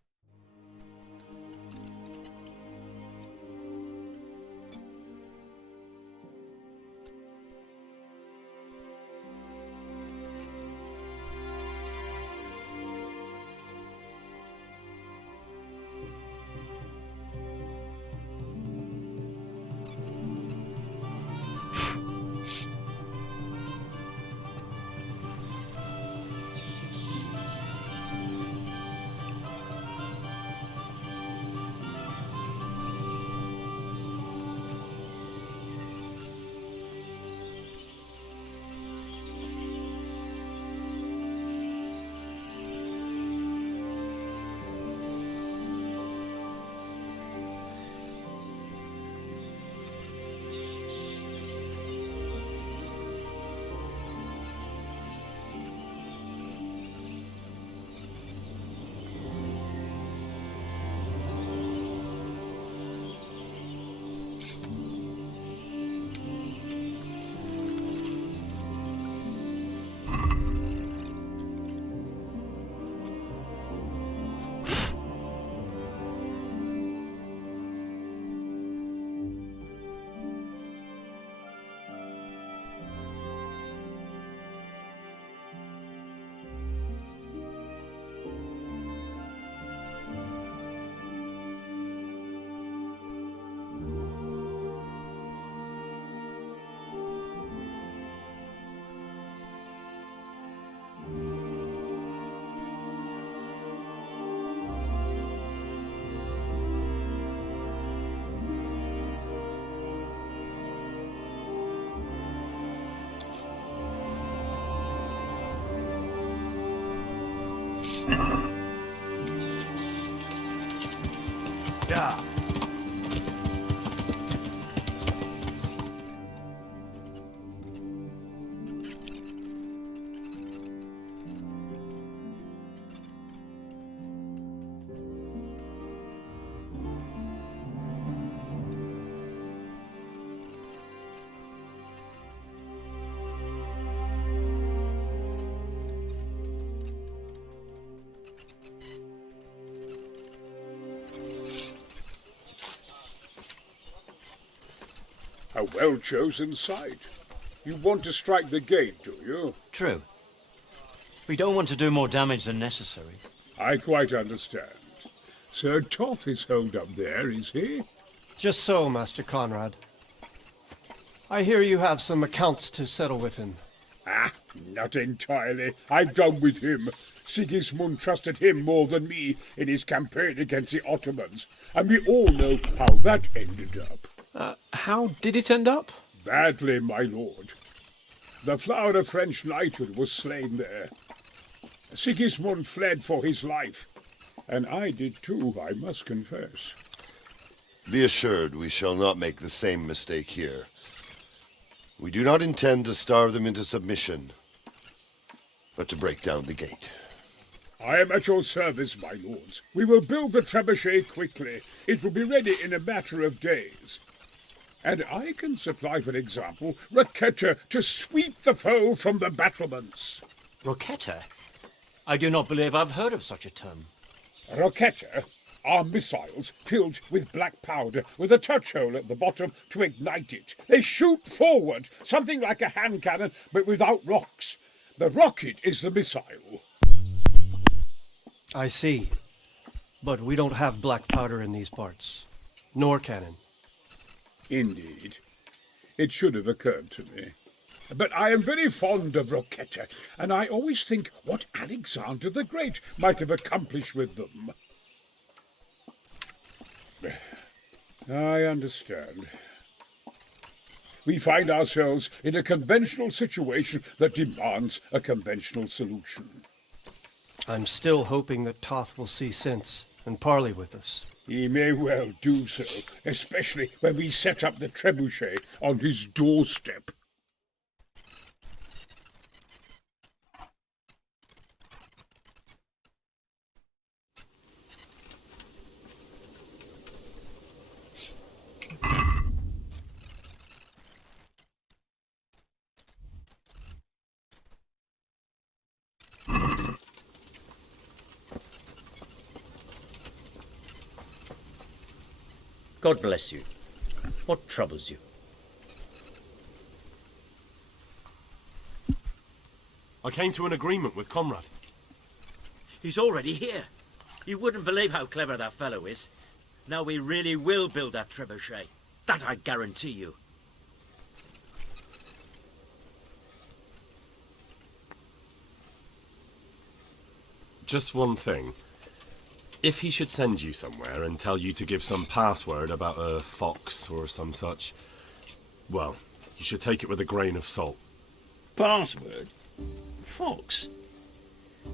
A well-chosen site. You want to strike the gate, do you? True. We don't want to do more damage than necessary. I quite understand. Sir Toth is holed up there, is he? Just so, Master Conrad. I hear you have some accounts to settle with him. Ah, not entirely. I've done with him. Sigismund trusted him more than me in his campaign against the Ottomans, and we all know how that ended up. How did it end up? Badly, my lord. The flower of French knighthood was slain there. Sigismund fled for his life, and I did too, I must confess. Be assured we shall not make the same mistake here. We do not intend to starve them into submission, but to break down the gate. I am at your service, my lords. We will build the trebuchet quickly. It will be ready in a matter of days. And I can supply, for example, Roquetta to sweep the foe from the battlements. Roquetta? I do not believe I've heard of such a term. Roquetta are missiles filled with black powder with a touch hole at the bottom to ignite it. They shoot forward, something like a hand cannon, but without rocks. The rocket is the missile. I see. But we don't have black powder in these parts. Nor cannon. Indeed. It should have occurred to me. But I am very fond of Roquetta, and I always think what Alexander the Great might have accomplished with them. I understand. We find ourselves in a conventional situation that demands a conventional solution. I'm still hoping that Toth will see sense and parley with us. He may well do so, especially when we set up the trebuchet on his doorstep. God bless you. What troubles you? I came to an agreement with Conrad. He's already here. You wouldn't believe how clever that fellow is. Now we really will build that trebuchet. That I guarantee you. Just one thing. If he should send you somewhere and tell you to give some password about a fox or some such, well, you should take it with a grain of salt. Password? Fox?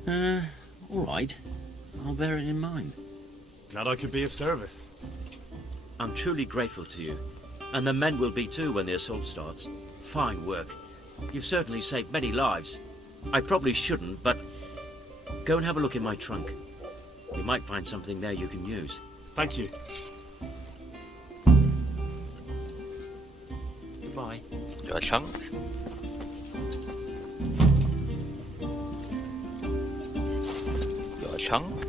All right. I'll bear it in mind. Glad I could be of service. I'm truly grateful to you. And the men will be too when the assault starts. Fine work. You've certainly saved many lives. I probably shouldn't, but go and have a look in my trunk. You might find something there you can use. Thank you. Goodbye. Got a chunk? Got a chunk?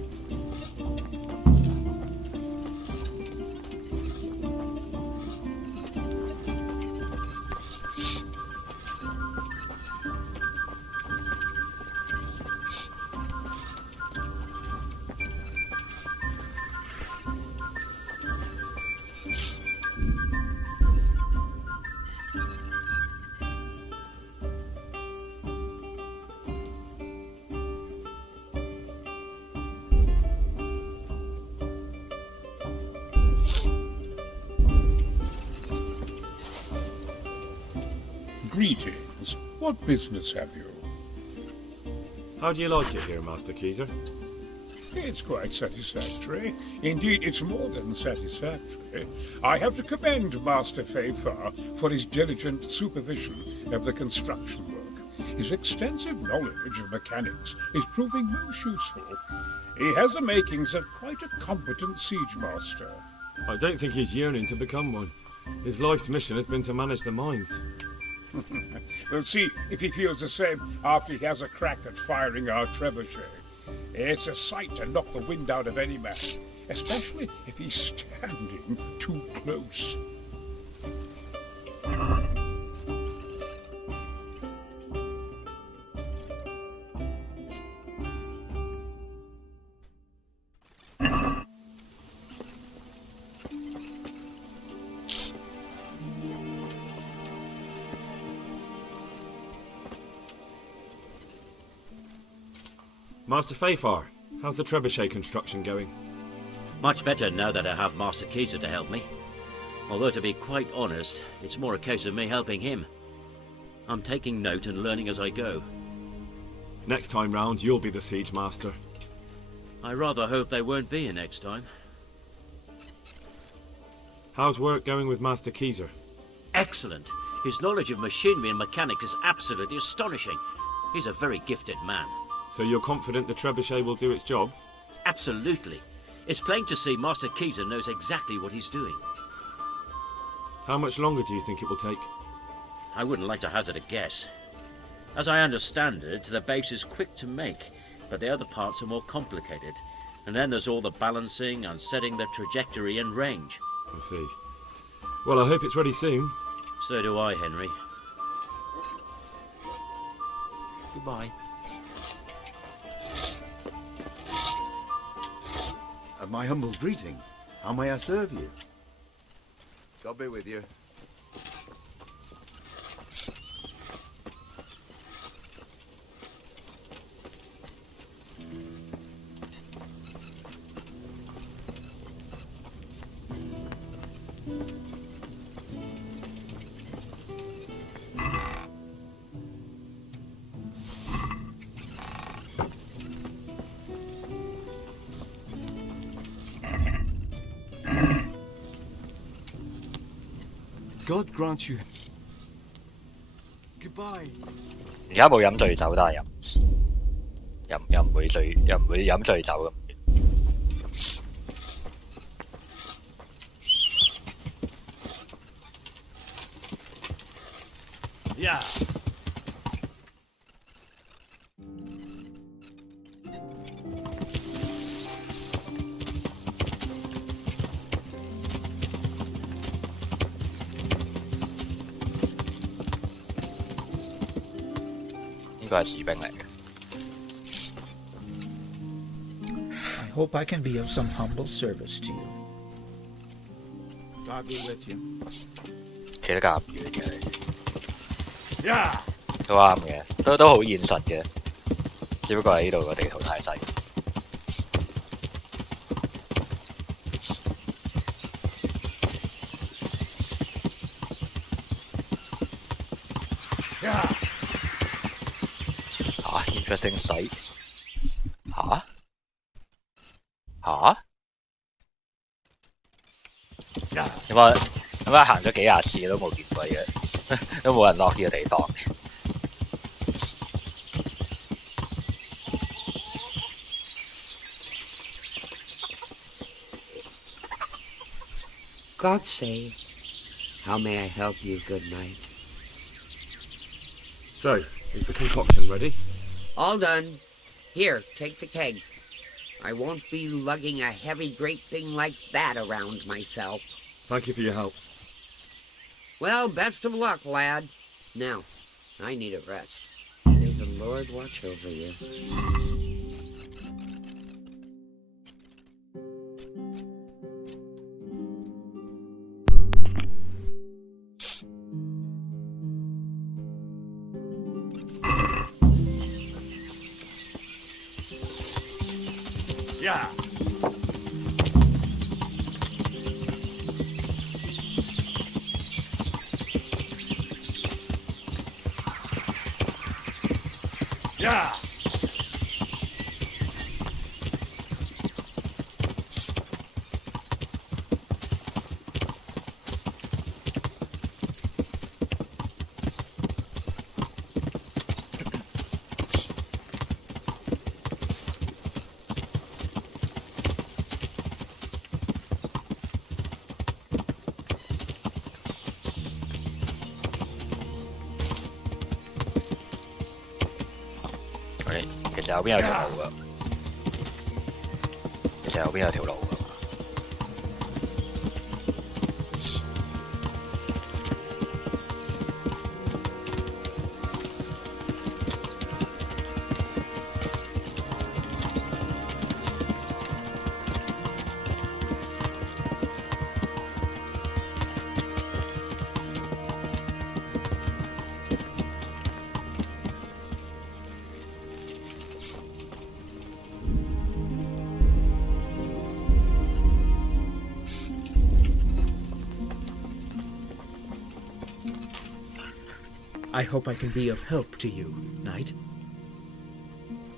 Greetings. What business have you? How do you like it here, Master Keyser? It's quite satisfactory. Indeed, it's more than satisfactory. I have to commend Master Fayfar for his diligent supervision of the construction work. His extensive knowledge of mechanics is proving most useful. He has the makings of quite a competent siege master. I don't think he's yearning to become one. His life's mission has been to manage the mines. We'll see if he feels the same after he has a crack at firing our trebuchet. It's a sight to knock the wind out of any man, especially if he's standing too close. Master Fafar, how's the trebuchet construction going? Much better now that I have Master Keezer to help me. Although, to be quite honest, it's more a case of me helping him. I'm taking note and learning as I go. Next time round, you'll be the siege master. I rather hope they won't be here next time. How's work going with Master Keezer? Excellent. His knowledge of machinery and mechanics is absolutely astonishing. He's a very gifted man. So you're confident the trebuchet will do its job? Absolutely. It's plain to see Master Keezer knows exactly what he's doing. How much longer do you think it will take? I wouldn't like to hazard a guess. As I understand it, the base is quick to make, but the other parts are more complicated. And then there's all the balancing and setting the trajectory and range. I see. Well, I hope it's ready soon. So do I, Henry. Goodbye. My humble greetings. How may I serve you? God be with you. God grant you. Goodbye. 而家冇飲醉酒，但係又唔會飲醉酒咁。Yeah. I hope I can be of some humble service to you. God be with you. 企得咁遠嘅你， Yeah. 都啱嘅，都好現實嘅，只不過係呢度個地圖太細。Interesting sight. 點解行咗幾廿次都冇見過嘅，都冇人落呢個地方。God save. How may I help you, good knight? So, is the concoction ready? All done. Here, take the keg. I won't be lugging a heavy great thing like that around myself. Thank you for your help. Well, best of luck, lad. Now, I need a rest. May the Lord watch over you. Yeah. Yeah.其實後邊有條路㗎，其實後邊有條路㗎。I hope I can be of help to you, Knight.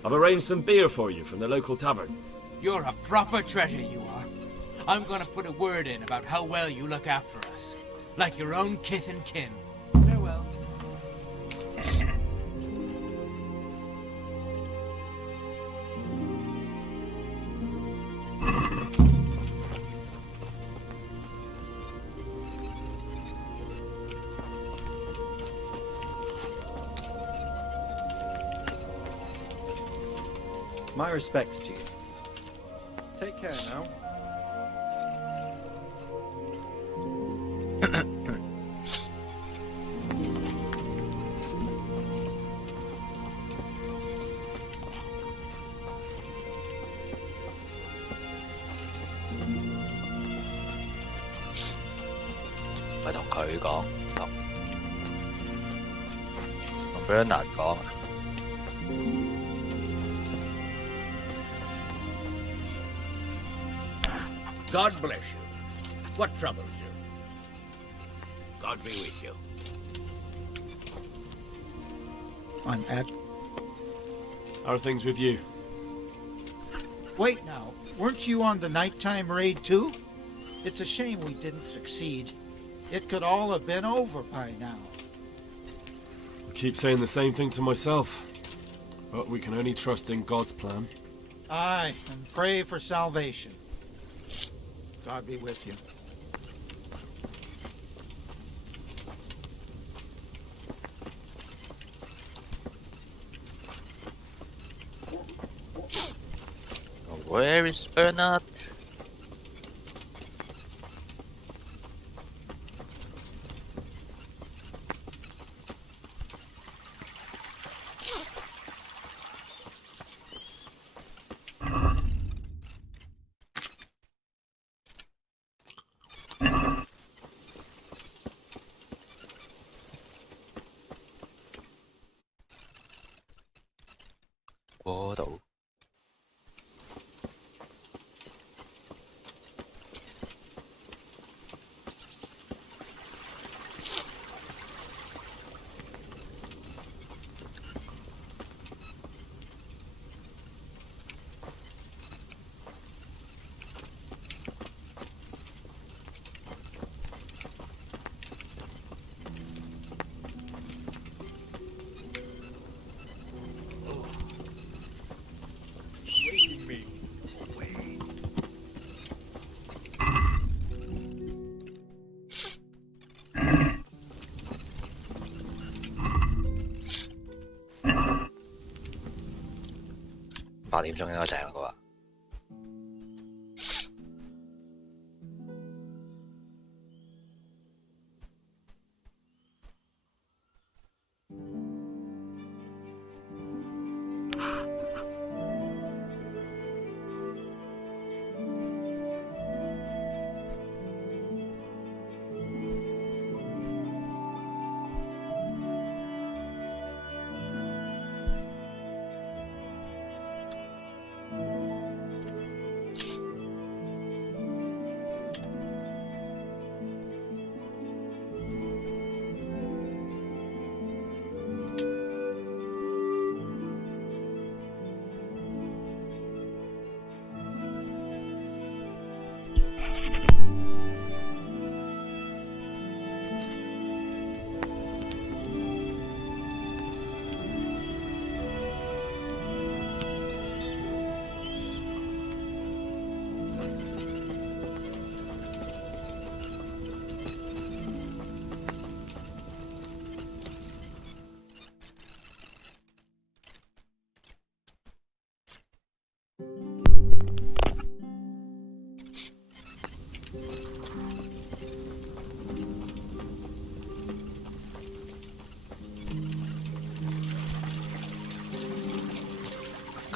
I've arranged some beer for you from the local tavern. You're a proper treasure, you are. I'm gonna put a word in about how well you look after us. Like your own kith and kin. Farewell. My respects to you. Take care now.咪同佢講，同 Bernard 講啊。God bless you. What troubles you? God be with you. I'm at. How are things with you? Wait now, weren't you on the nighttime raid too? It's a shame we didn't succeed. It could all have been over by now. I keep saying the same thing to myself. But we can only trust in God's plan. Aye, and pray for salvation. God be with you. Where is Bernard?嗰度。8點鐘應該醒啦啩。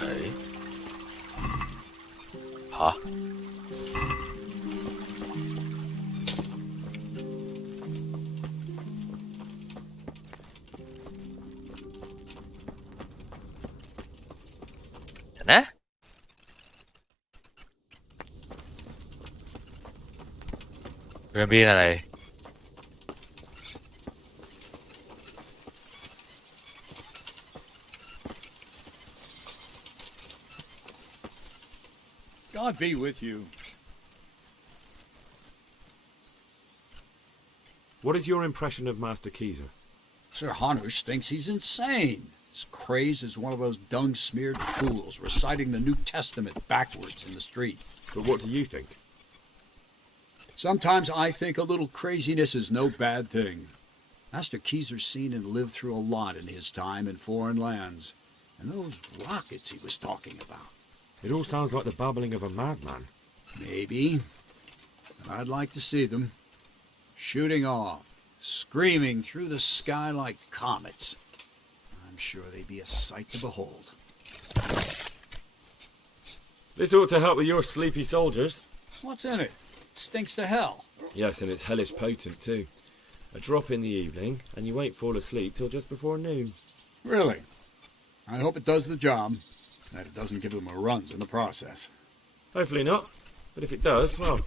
OK， 吓？人呢？去邊啊你？ God be with you. What is your impression of Master Keezer? Sir Hanush thinks he's insane. He's crazed as one of those dung-smeared fools reciting the New Testament backwards in the street. But what do you think? Sometimes I think a little craziness is no bad thing. Master Keezer's seen and lived through a lot in his time in foreign lands. And those rockets he was talking about. It all sounds like the babbling of a madman. Maybe. But I'd like to see them. Shooting off, screaming through the sky like comets. I'm sure they'd be a sight to behold. This ought to help with your sleepy soldiers. What's in it? It stinks to hell. Yes, and it's hellish potent too. A drop in the evening, and you won't fall asleep till just before noon. Really? I hope it does the job, that it doesn't give them a runs in the process. Hopefully not. But if it does, well,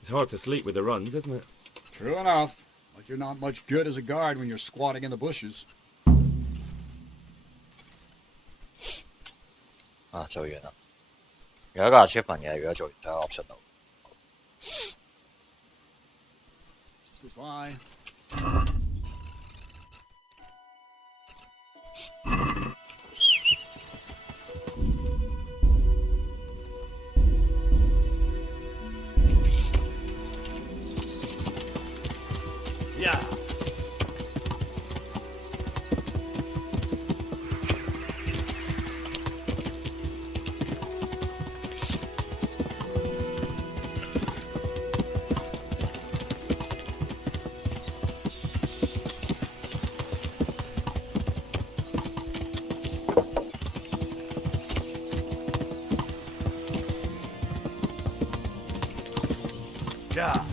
it's hard to sleep with the runs, isn't it? True enough. Like you're not much good as a guard when you're squatting in the bushes. 啊，做完啦。有一個 achievement 嘅，如果做完就喺 option 度。Goodbye. Yeah. Yeah.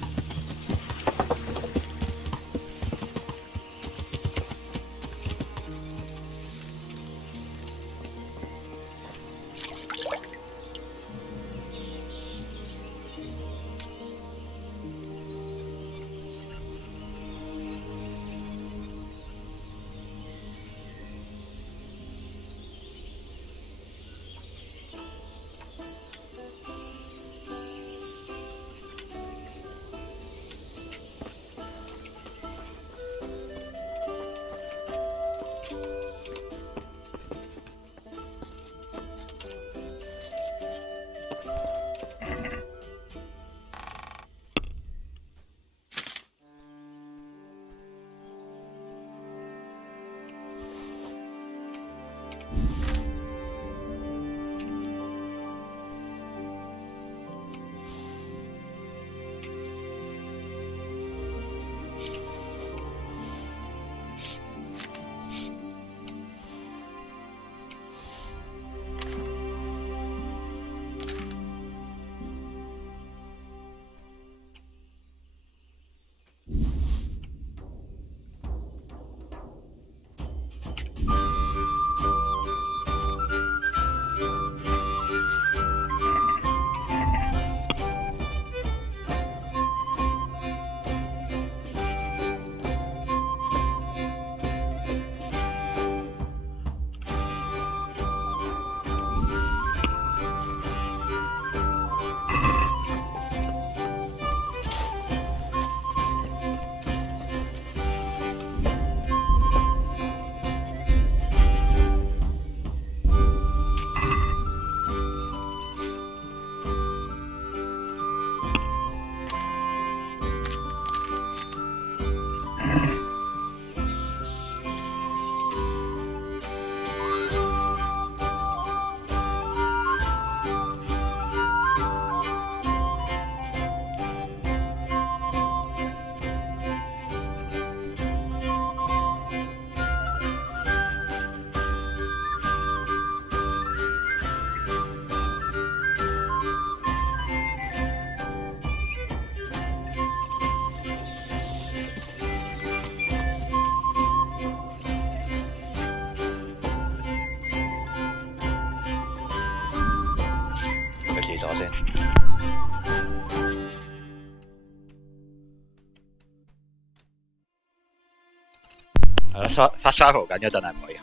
fast travel 緊嗰陣係唔可以去，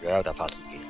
如果有突發事件。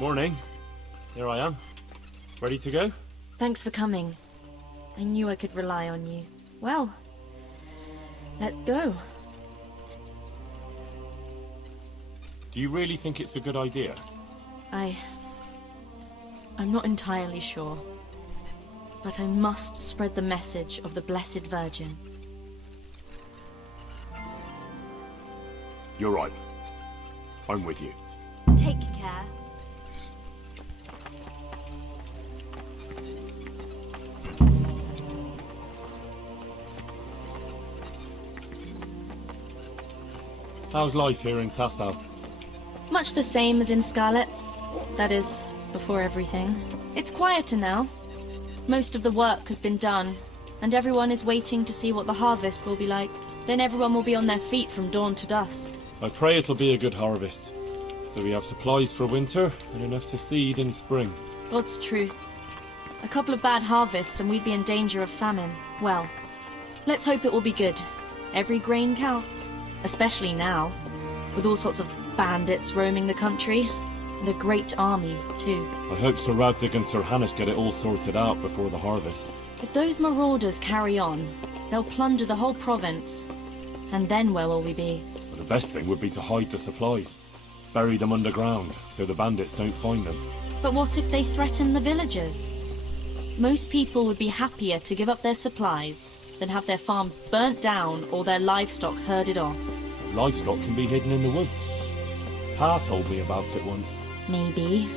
Morning. Here I am. Ready to go? Thanks for coming. I knew I could rely on you. Well, let's go. Do you really think it's a good idea? I'm not entirely sure. But I must spread the message of the Blessed Virgin. You're right. I'm with you. Take care. How's life here in Sasau? Much the same as in Scarlet's. That is, before everything. It's quieter now. Most of the work has been done, and everyone is waiting to see what the harvest will be like. Then everyone will be on their feet from dawn to dusk. I pray it'll be a good harvest, so we have supplies for winter and enough to seed in spring. God's truth. A couple of bad harvests and we'd be in danger of famine. Well, let's hope it will be good. Every grain counts, especially now, with all sorts of bandits roaming the country, and a great army, too. I hope Sir Radzig and Sir Hanush get it all sorted out before the harvest. If those marauders carry on, they'll plunder the whole province. And then where will we be? But the best thing would be to hide the supplies. Bury them underground, so the bandits don't find them. But what if they threaten the villagers? Most people would be happier to give up their supplies than have their farms burnt down or their livestock herded off. Livestock can be hidden in the woods. Pa told me about it once. Maybe.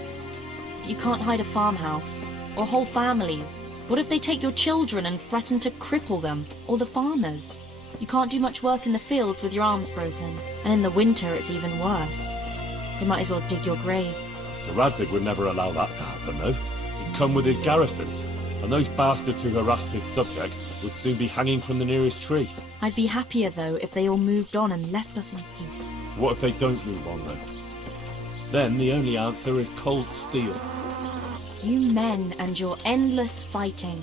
But you can't hide a farmhouse, or whole families. What if they take your children and threaten to cripple them, or the farmers? You can't do much work in the fields with your arms broken. And in the winter it's even worse. They might as well dig your grave. Sir Radzig would never allow that to happen, though. He'd come with his garrison, and those bastards who harassed his subjects would soon be hanging from the nearest tree. I'd be happier, though, if they all moved on and left us in peace. What if they don't move on, though? Then the only answer is cold steel. You men and your endless fighting.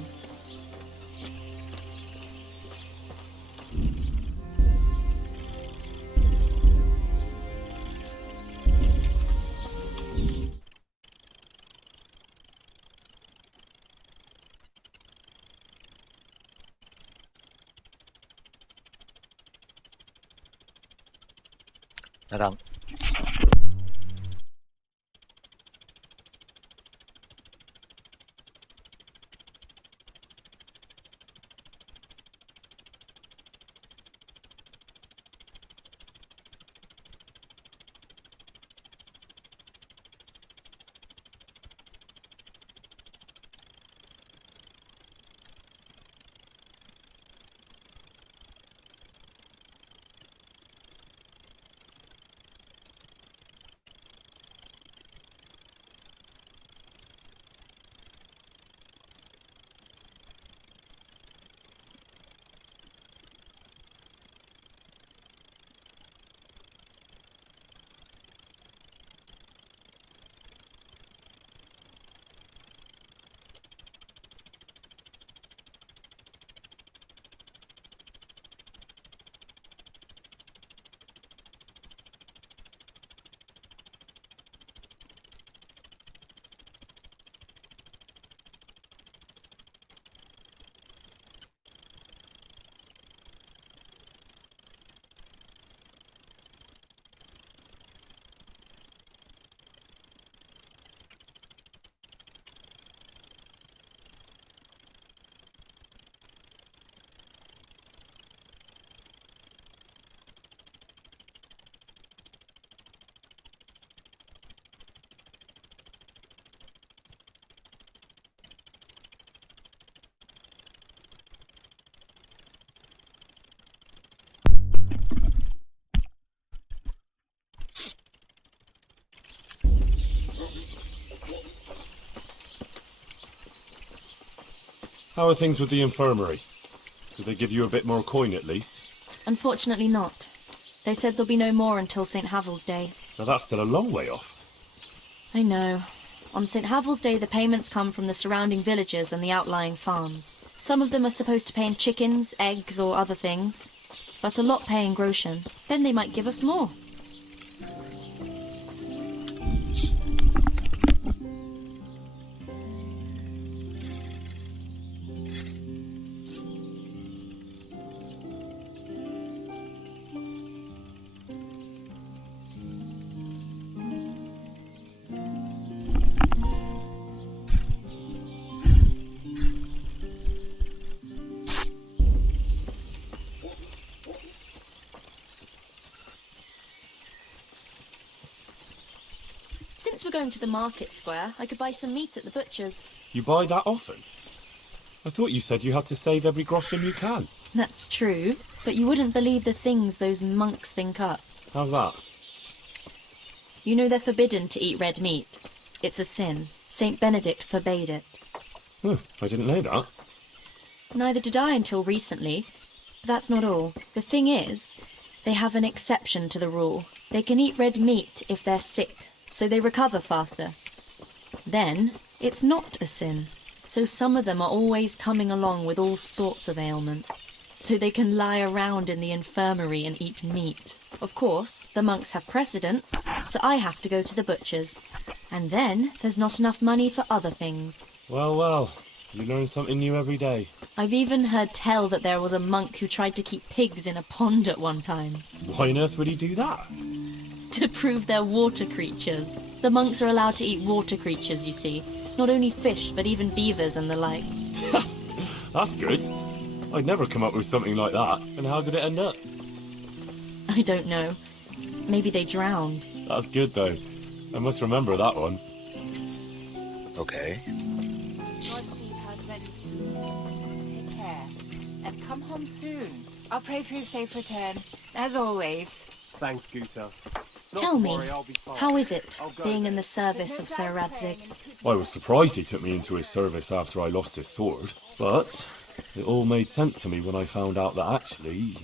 Madam. How are things with the infirmary? Did they give you a bit more coin at least? Unfortunately not. They said there'll be no more until St. Havel's Day. Now that's still a long way off. I know. On St. Havel's Day, the payments come from the surrounding villages and the outlying farms. Some of them are supposed to pay in chickens, eggs, or other things, but a lot pay in groschen. Then they might give us more. Since we're going to the market square, I could buy some meat at the butcher's. You buy that often? I thought you said you had to save every groschen you can. That's true, but you wouldn't believe the things those monks think up. How's that? You know they're forbidden to eat red meat. It's a sin. Saint Benedict forbade it. I didn't know that. Neither did I until recently. But that's not all. The thing is, they have an exception to the rule. They can eat red meat if they're sick, so they recover faster. Then, it's not a sin. So some of them are always coming along with all sorts of ailments. So they can lie around in the infirmary and eat meat. Of course, the monks have precedence, so I have to go to the butcher's. And then there's not enough money for other things. Well, you learn something new every day. I've even heard tell that there was a monk who tried to keep pigs in a pond at one time. Why on earth would he do that? To prove they're water creatures. The monks are allowed to eat water creatures, you see. Not only fish, but even beavers and the like. That's good. I'd never come up with something like that. And how did it end up? I don't know. Maybe they drowned. That's good, though. I must remember that one. Okay. Godspeed, husband. Take care. And come home soon. I'll pray for your safe return, as always. Thanks, Guta. Tell me, how is it, being in the service of Sir Radzig? I was surprised he took me into his service after I lost his sword, but it all made sense to me when I found out that actually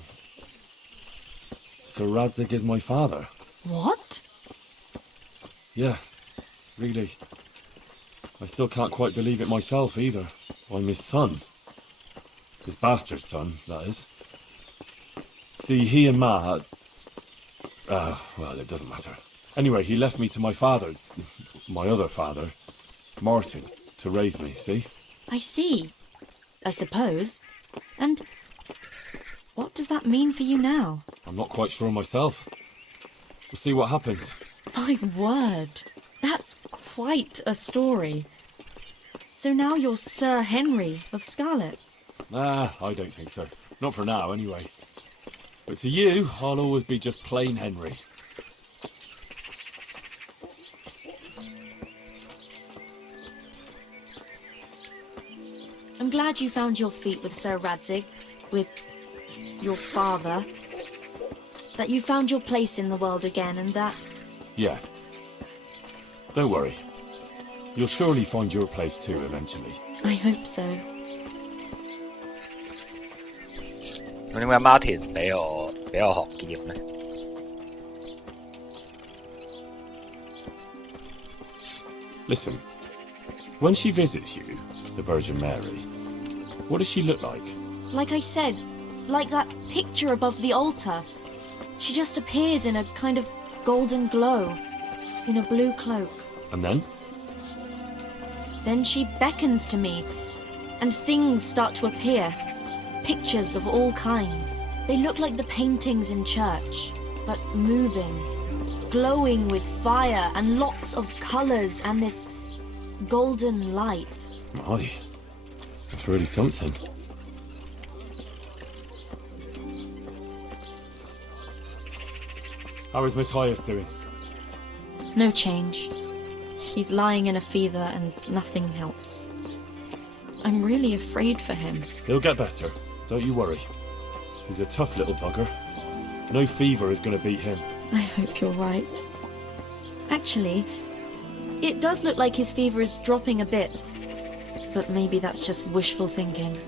Sir Radzig is my father. What? Yeah, really. I still can't quite believe it myself either. I'm his son. His bastard son, that is. See, he and Ma had... well, it doesn't matter. Anyway, he left me to my father, my other father, Martin, to raise me, see? I see. I suppose. And what does that mean for you now? I'm not quite sure myself. We'll see what happens. My word. That's quite a story. So now you're Sir Henry of Scarlets? Nah, I don't think so. Not for now, anyway. But to you, I'll always be just plain Henry. I'm glad you found your feet with Sir Radzig, with your father. That you found your place in the world again and that... Yeah. Don't worry. You'll surely find your place too, eventually. I hope so. 咁點解 Martin 俾我學劍呢？ Listen, when she visits you, the Virgin Mary, what does she look like? Like I said, like that picture above the altar. She just appears in a kind of golden glow, in a blue cloak. And then? Then she beckons to me, and things start to appear. Pictures of all kinds. They look like the paintings in church, but moving, glowing with fire and lots of colours and this golden light. My, that's really something. How is Matthias doing? No change. He's lying in a fever and nothing helps. I'm really afraid for him. He'll get better. Don't you worry. He's a tough little bugger. No fever is going to beat him. I hope you're right. Actually, it does look like his fever is dropping a bit. But maybe that's just wishful thinking.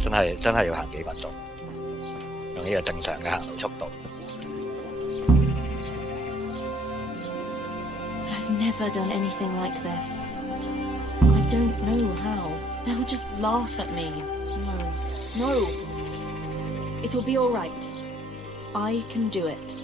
真係要行幾分鐘，用呢個正常嘅行路速度。But I've never done anything like this. I don't know how. They'll just laugh at me. No. It'll be all right. I can do it.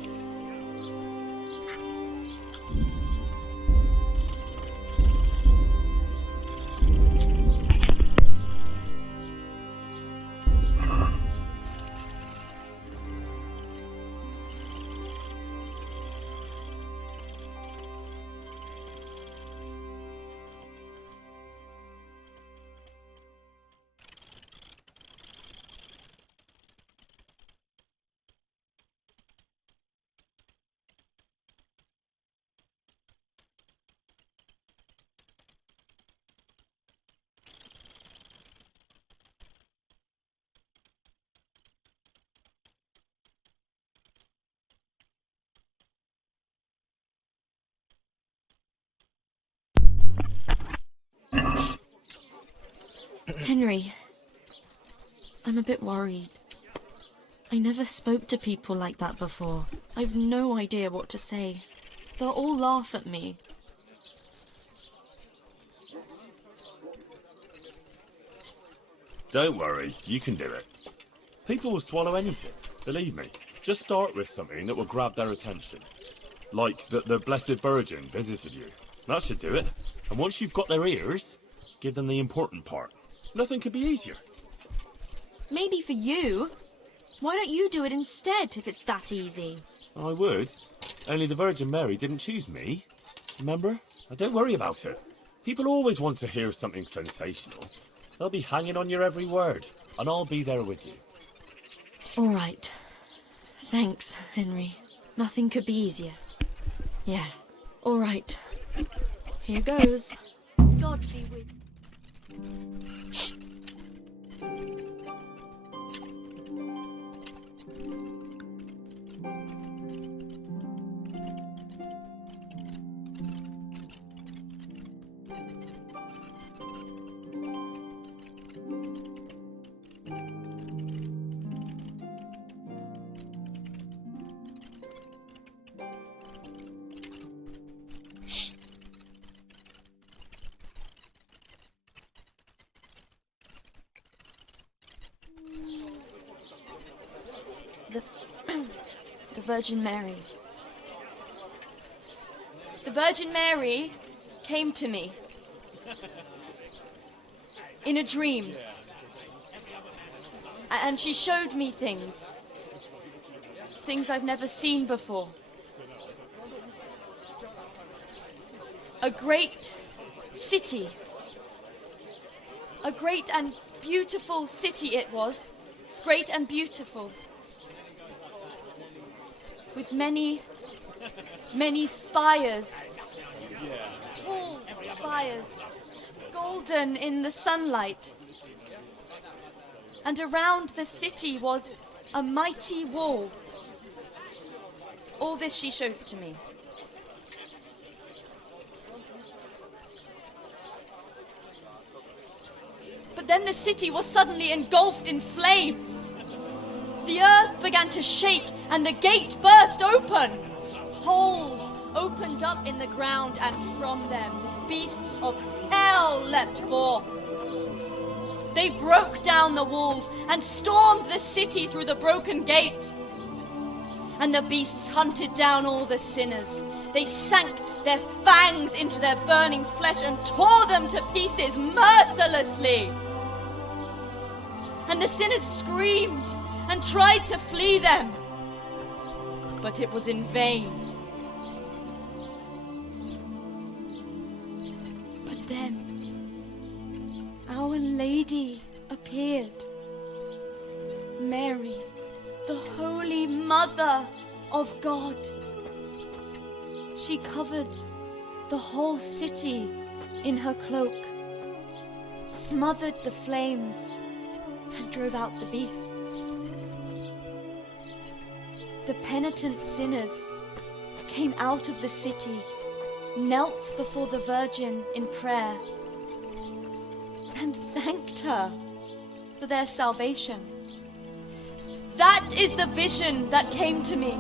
Henry, I'm a bit worried. I never spoke to people like that before. I've no idea what to say. They'll all laugh at me. Don't worry, you can do it. People will swallow anything, believe me. Just start with something that will grab their attention. Like that the Blessed Virgin visited you. That should do it. And once you've got their ears, give them the important part. Nothing could be easier. Maybe for you. Why don't you do it instead, if it's that easy? I would. Only the Virgin Mary didn't choose me. Remember? Now don't worry about it. People always want to hear something sensational. They'll be hanging on your every word, and I'll be there with you. All right. Thanks, Henry. Nothing could be easier. Yeah. All right. Here goes. God be with the Virgin Mary. The Virgin Mary came to me in a dream, and she showed me things I've never seen before. A great city, a great and beautiful city it was, great and beautiful, with many spires, tall spires, golden in the sunlight. And around the city was a mighty wall. All this she showed to me. But then the city was suddenly engulfed in flames. The earth began to shake and the gate burst open. Holes opened up in the ground, and from them beasts of hell leapt forth. They broke down the walls and stormed the city through the broken gate. And the beasts hunted down all the sinners. They sank their fangs into their burning flesh and tore them to pieces mercilessly. And the sinners screamed and tried to flee them, but it was in vain. But then Our Lady appeared. Mary, the Holy Mother of God. She covered the whole city in her cloak, smothered the flames, and drove out the beasts. The penitent sinners came out of the city, knelt before the Virgin in prayer, and thanked her for their salvation. That is the vision that came to me.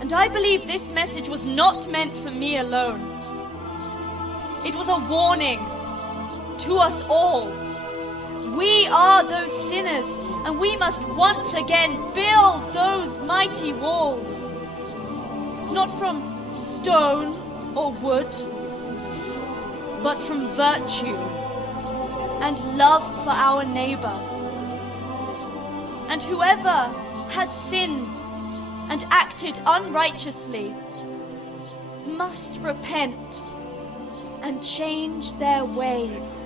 And I believe this message was not meant for me alone. It was a warning to us all. We are those sinners, and we must once again build those mighty walls. Not from stone or wood, but from virtue and love for our neighbor. And whoever has sinned and acted unrighteously must repent and change their ways.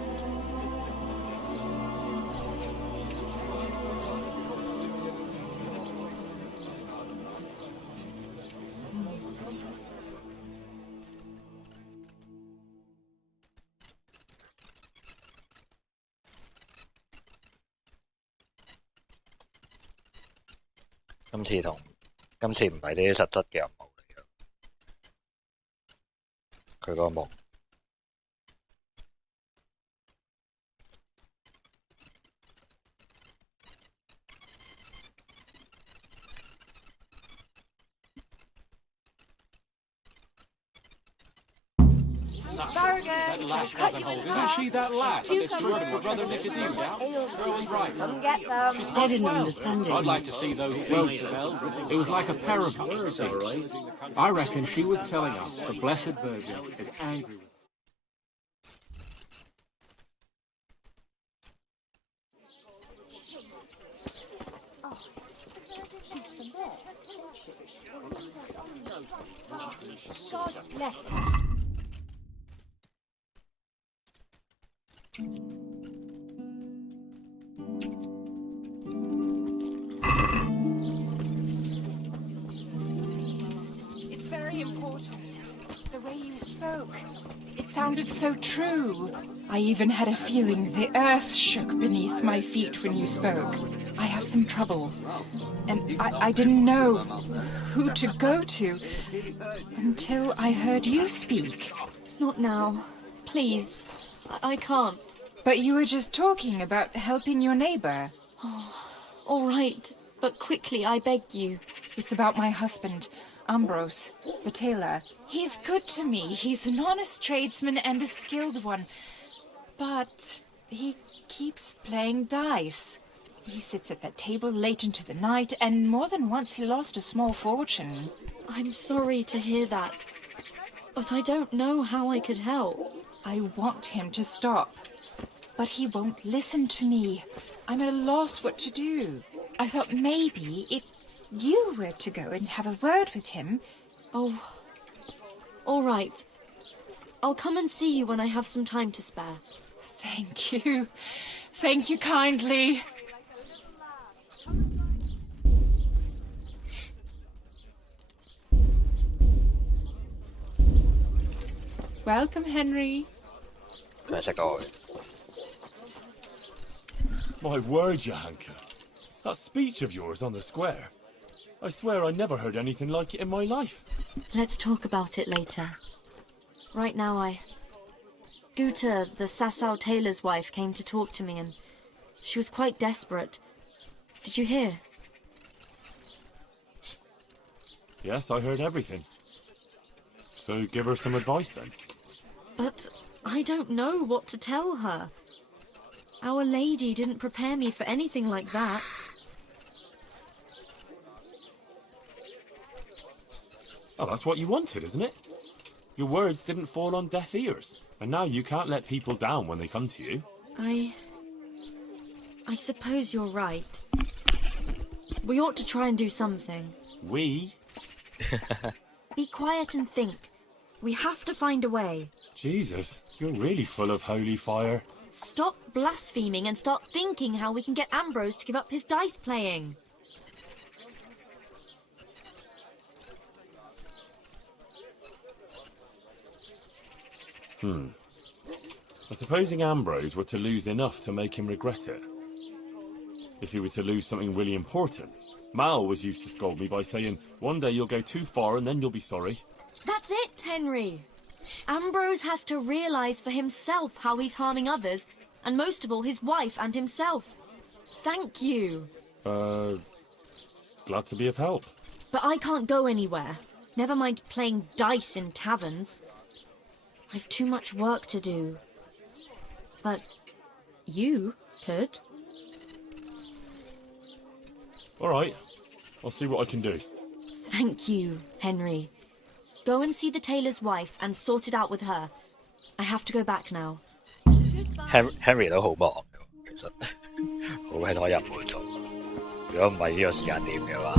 今次唔係啲實質嘅任務嚟嘅，佢個夢 Asparagus. lass doesn't hold. Isn't she that lass? It's true for Brother Nicodemus. Throw right. Come get them. I didn't understand it. I'd like to see those beasts. It was like a parable. I reckon she was telling us the Blessed Virgin is angry with God bless her. It's very important. The way you spoke. It sounded so true. I even had a feeling the earth shook beneath my feet when you spoke. I have some trouble. And I didn't know who to go to until I heard you speak. Not now. Please. I can't. But you were just talking about helping your neighbor. Oh, all right. But quickly, I beg you. It's about my husband, Ambrose, the tailor. He's good to me. He's an honest tradesman and a skilled one. But he keeps playing dice. He sits at that table late into the night, and more than once he lost a small fortune. I'm sorry to hear that. But I don't know how I could help. I want him to stop. But he won't listen to me. I'm at a loss what to do. I thought maybe if you were to go and have a word with him... Oh, all right. I'll come and see you when I have some time to spare. Thank you. Thank you kindly. Welcome, Henry. My word, Johanka. That speech of yours on the square. I swear I never heard anything like it in my life. Let's talk about it later. Right now, Guta, the Sasau tailor's wife, came to talk to me, and she was quite desperate. Did you hear? Yes, I heard everything. So give her some advice then. But I don't know what to tell her. Our Lady didn't prepare me for anything like that. Oh, that's what you wanted, isn't it? Your words didn't fall on deaf ears, and now you can't let people down when they come to you. I suppose you're right. We ought to try and do something. We? Be quiet and think. We have to find a way. Jesus, you're really full of holy fire. Stop blaspheming and start thinking how we can get Ambrose to give up his dice playing. Supposing Ambrose were to lose enough to make him regret it. If he were to lose something really important. Mal was used to scold me by saying, one day you'll go too far and then you'll be sorry. That's it, Henry. Ambrose has to realise for himself how he's harming others, and most of all his wife and himself. Thank you. Glad to be of help. But I can't go anywhere. Never mind playing dice in taverns. I've too much work to do. But you could. All right. I'll see what I can do. Thank you, Henry. Go and see the tailor's wife and sort it out with her. I have to go back now. Henry 都好忙嘅，其實好鬼多任務做。如果唔係呢個時間點嘅話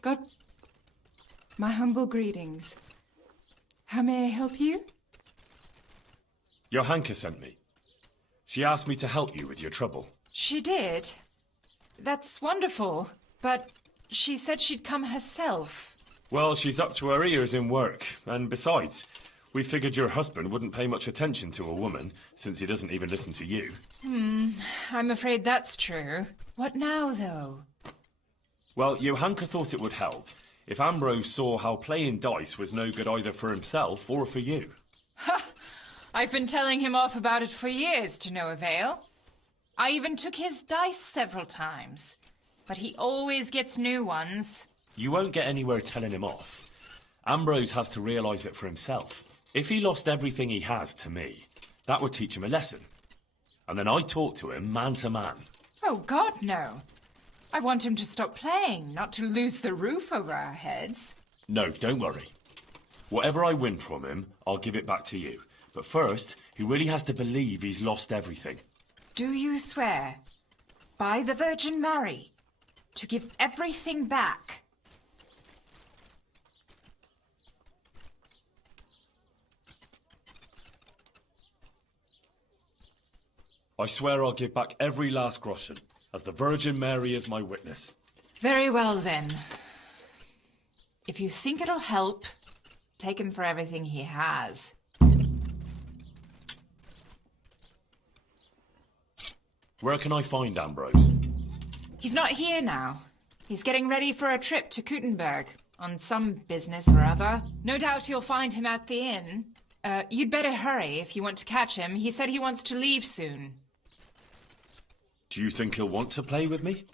，God, my humble greetings. How may I help you? Johanka sent me. She asked me to help you with your trouble. She did. That's wonderful. But she said she'd come herself. Well, she's up to her ears in work, and besides, we figured your husband wouldn't pay much attention to a woman, since he doesn't even listen to you. I'm afraid that's true. What now, though? Well, Johanka thought it would help if Ambrose saw how playing dice was no good either for himself or for you. Ha! I've been telling him off about it for years to no avail. I even took his dice several times, but he always gets new ones. You won't get anywhere telling him off. Ambrose has to realise it for himself. If he lost everything he has to me, that would teach him a lesson. And then I'd talk to him man to man. Oh, God, no. I want him to stop playing, not to lose the roof over our heads. No, don't worry. Whatever I win from him, I'll give it back to you. But first, he really has to believe he's lost everything. Do you swear, by the Virgin Mary, to give everything back? I swear I'll give back every last groschen, as the Virgin Mary is my witness. Very well, then. If you think it'll help, take him for everything he has. Where can I find Ambrose? He's not here now. He's getting ready for a trip to Kuttenberg, on some business or other. No doubt you'll find him at the inn. You'd better hurry if you want to catch him. He said he wants to leave soon. Do you think he'll want to play with me?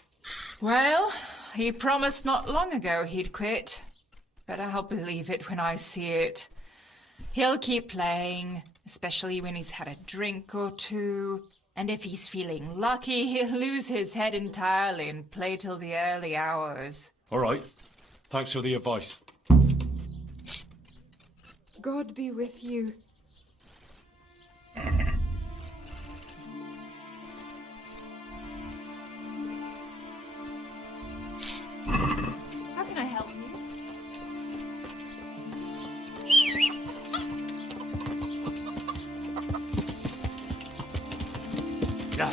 Well, he promised not long ago he'd quit. But I'll believe it when I see it. He'll keep playing, especially when he's had a drink or two. And if he's feeling lucky, he'll lose his head entirely and play till the early hours. All right. Thanks for the advice. God be with you. How can I help you? Yeah.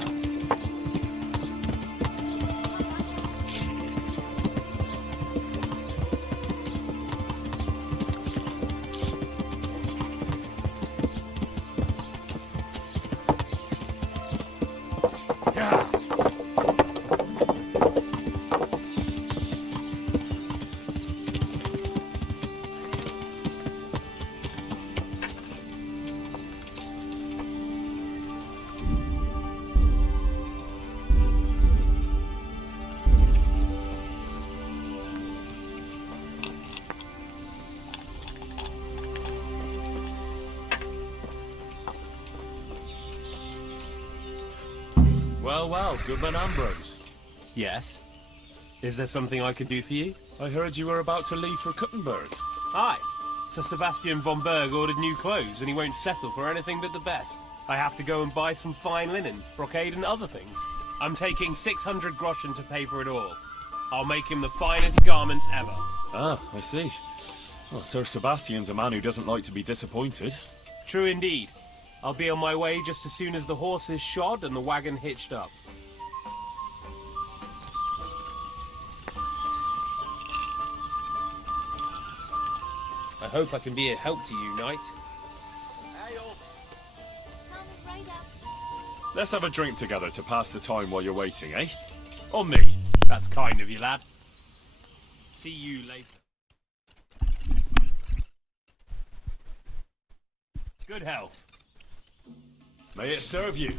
Well, Goodman Ambrose. Yes? Is there something I can do for you? I heard you were about to leave for Kuttenberg. Aye. Sir Sebastian von Berg ordered new clothes and he won't settle for anything but the best. I have to go and buy some fine linen, brocade and other things. I'm taking 600 groschen to pay for it all. I'll make him the finest garments ever. Ah, I see. Well, Sir Sebastian's a man who doesn't like to be disappointed. True indeed. I'll be on my way just as soon as the horse is shod and the wagon hitched up. I hope I can be a help to you, knight. Let's have a drink together to pass the time while you're waiting, eh? On me. That's kind of you, lad. See you later. Good health. May it serve you.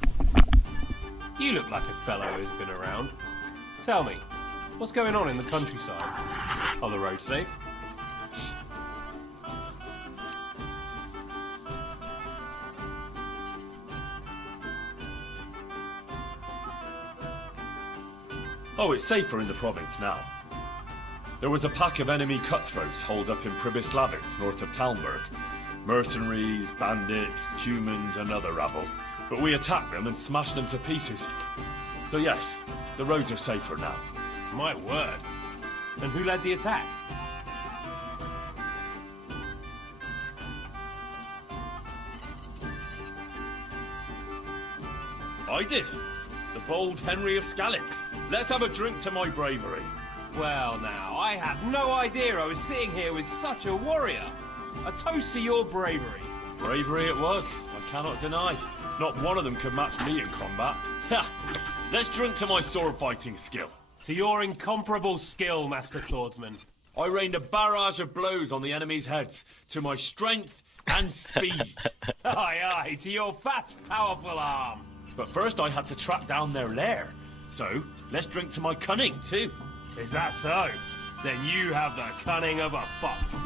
You look like a fellow who's been around. Tell me, what's going on in the countryside? Are the roads safe? Oh, it's safer in the province now. There was a pack of enemy cutthroats holed up in Pribyslavitz, north of Talmberg. Mercenaries, bandits, humans, and other rabble. But we attacked them and smashed them to pieces. So yes, the roads are safer now. My word. And who led the attack? I did. The bold Henry of Skalitz. Let's have a drink to my bravery. Well now, I had no idea I was sitting here with such a warrior. A toast to your bravery. Bravery it was, I cannot deny. Not one of them could match me in combat. Ha! Let's drink to my sword-fighting skill. To your incomparable skill, Master Swordsman. I rained a barrage of blows on the enemy's heads, to my strength and speed. Aye, aye, to your fast, powerful arm. But first I had to track down their lair. So, let's drink to my cunning, too. Is that so? Then you have the cunning of a fox.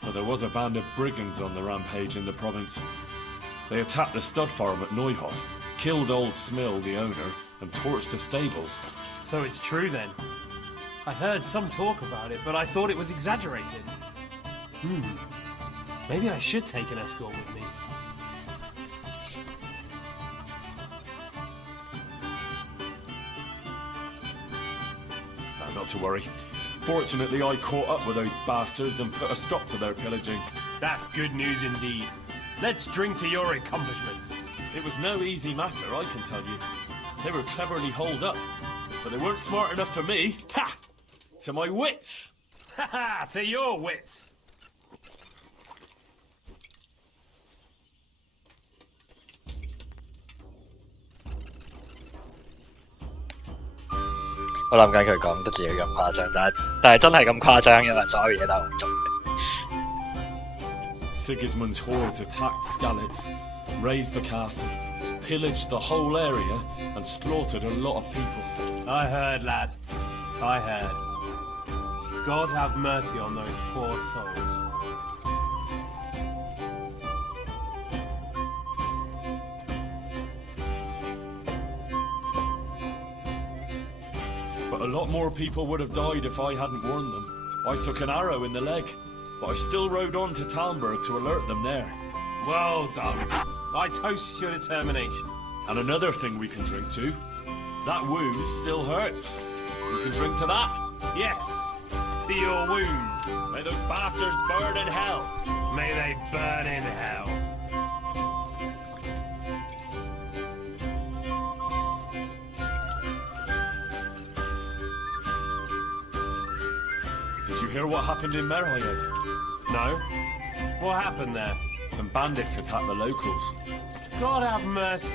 But there was a band of brigands on the rampage in the province. They attacked the stud farm at Neuhof, killed old Smill, the owner, and torched the stables. So it's true then? I heard some talk about it, but I thought it was exaggerated. Maybe I should take an escort with me. Not to worry. Fortunately, I caught up with those bastards and put a stop to their pillaging. That's good news indeed. Let's drink to your accomplishment. It was no easy matter, I can tell you. They were cleverly holed up, but they weren't smart enough for me. Ha! To my wits! Ha ha! To your wits!我諗緊佢講得自己咁誇張，但係真係咁誇張，因為所有嘢都係我做嘅。Sigismund's hordes attacked Skalitz, razed the castle, pillaged the whole area, and slaughtered a lot of people. I heard, lad. I heard. God have mercy on those poor souls. But a lot more people would have died if I hadn't warned them. I took an arrow in the leg, but I still rode on to Talmberg to alert them there. Well done. I toast your determination. And another thing we can drink to. That wound still hurts. We can drink to that. Yes, to your wound. May those bastards burn in hell. May they burn in hell. Did you hear what happened in Merhayed? No. What happened there? Some bandits attacked the locals. God have mercy.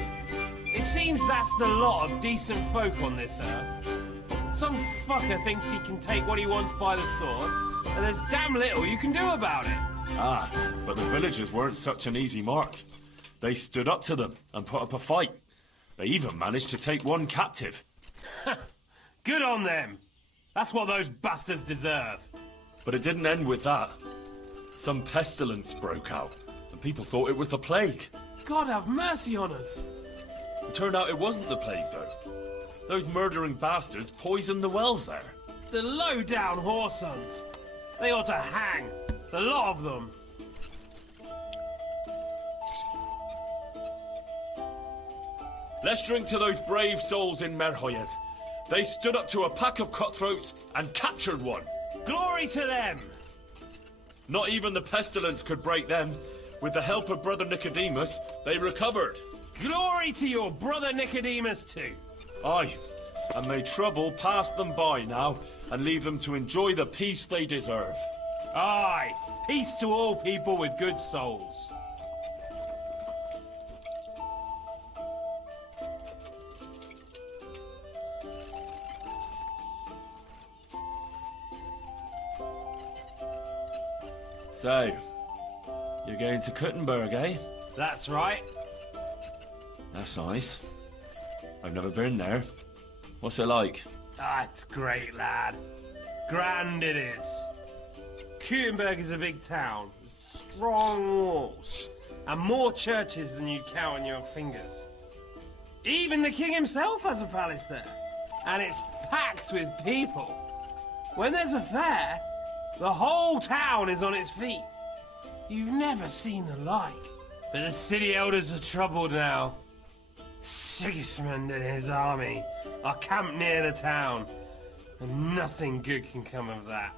It seems that's the lot of decent folk on this earth. Some fucker thinks he can take what he wants by the sword, and there's damn little you can do about it. Ah, but the villagers weren't such an easy mark. They stood up to them and put up a fight. They even managed to take one captive. Good on them. That's what those bastards deserve. But it didn't end with that. Some pestilence broke out, and people thought it was the plague. God have mercy on us. It turned out it wasn't the plague, though. Those murdering bastards poisoned the wells there. The low-down whoresons. They ought to hang. The lot of them. Let's drink to those brave souls in Merhayed. They stood up to a pack of cutthroats and captured one. Glory to them! Not even the pestilence could break them. With the help of Brother Nicodemus, they recovered. Glory to your brother Nicodemus too. Aye, and may trouble pass them by now and leave them to enjoy the peace they deserve. Aye, peace to all people with good souls. So, you're going to Kuttenberg, eh? That's right. That's nice. I've never been there. What's it like? Ah, it's great, lad. Grand it is. Kuttenberg is a big town, with strong walls, and more churches than you'd count on your fingers. Even the king himself has a palace there, and it's packed with people. When there's a fair, the whole town is on its feet. You've never seen the like. But the city elders are troubled now. Sigismund and his army are camped near the town, And nothing good can come of that.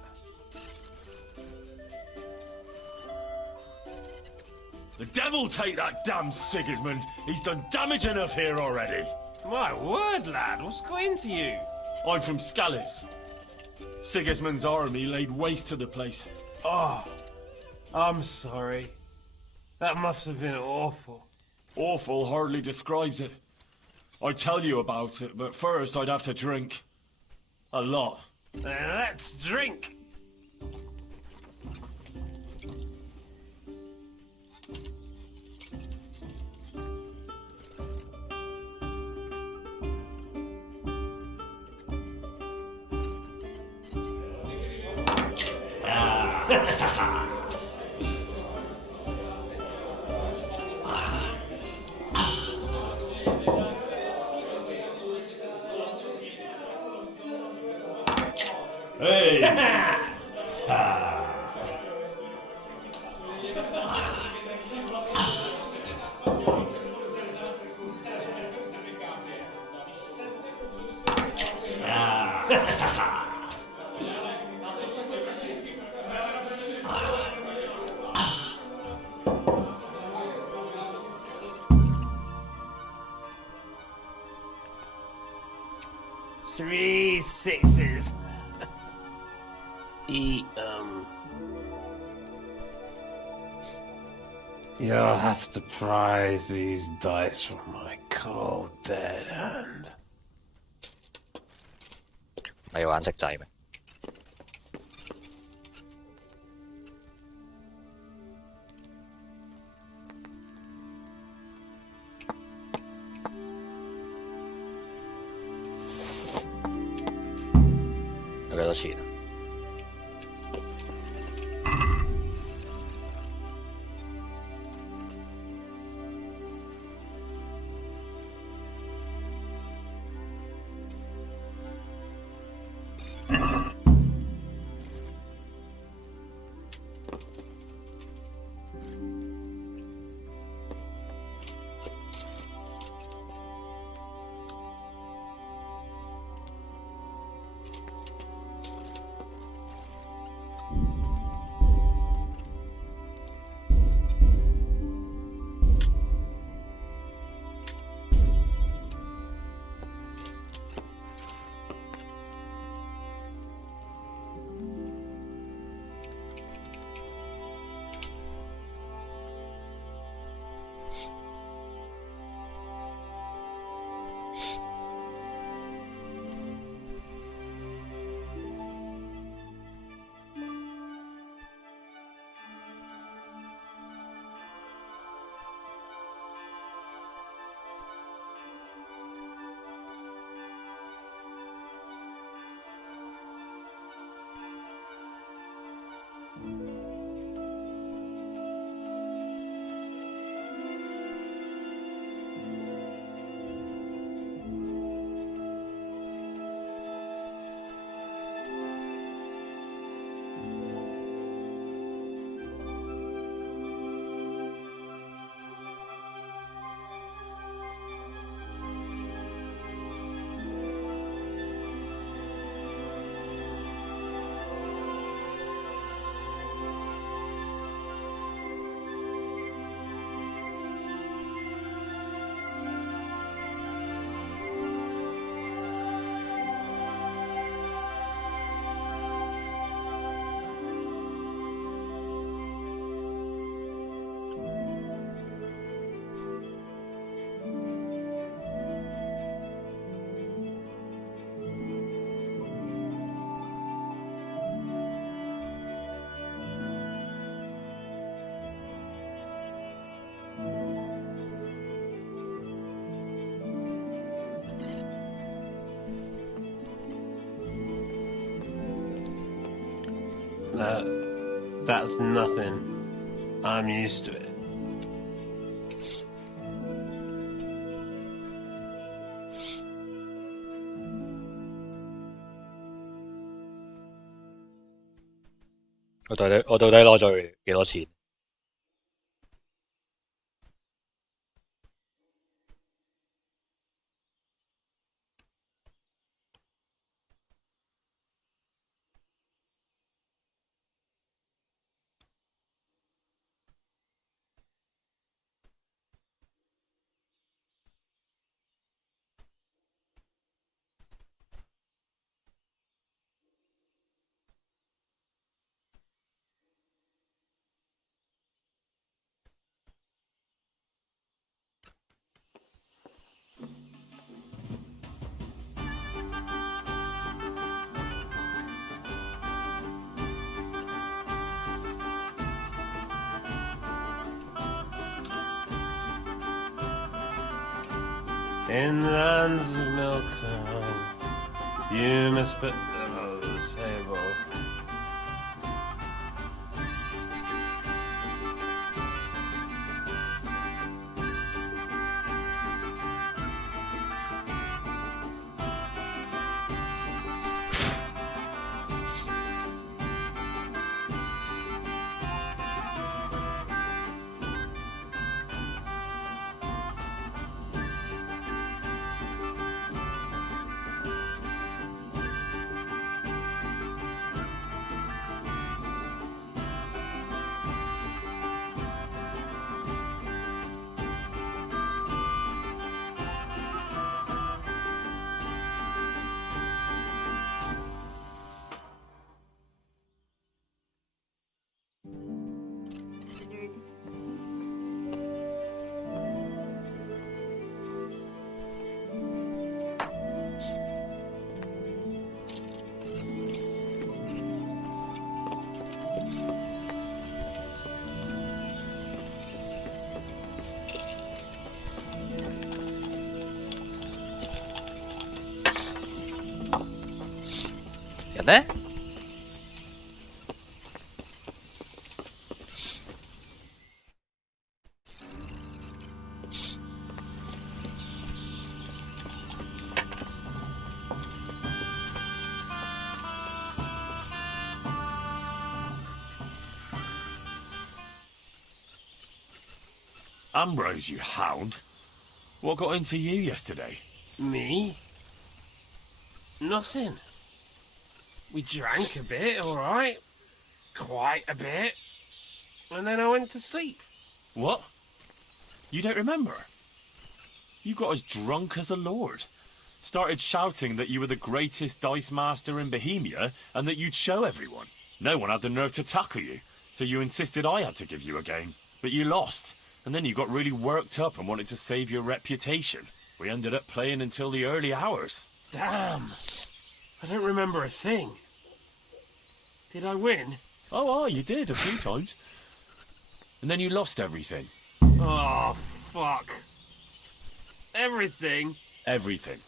The devil take that damn Sigismund! He's done damage enough here already! My word, lad, what's got into you? I'm from Scallis. Sigismund's army laid waste to the place. Oh, I'm sorry. That must have been awful. Awful hardly describes it. I'd tell you about it, but first I'd have to drink. A lot. Let's drink! Hey! Three sixes. Eat 'em. You'll have to prize these dice from my cold dead hand. 你要玩骰仔咩？有幾多錢啊？That's nothing. I'm used to it.我到底攞咗幾多錢？ In lands of milk and wine, you must put them on the table.人呢？Ambrose, you hound. What got into you yesterday? Me? Nothing. We drank a bit, alright. Quite a bit. And then I went to sleep. What? You don't remember? You got as drunk as a lord. Started shouting that you were the greatest dice master in Bohemia and that you'd show everyone. No one had the nerve to tackle you, so you insisted I had to give you a game. But you lost, and then you got really worked up and wanted to save your reputation. We ended up playing until the early hours. Damn. I don't remember a thing. Did I win? Oh, you did, a few times. And then you lost everything. Oh, fuck. Everything? Everything.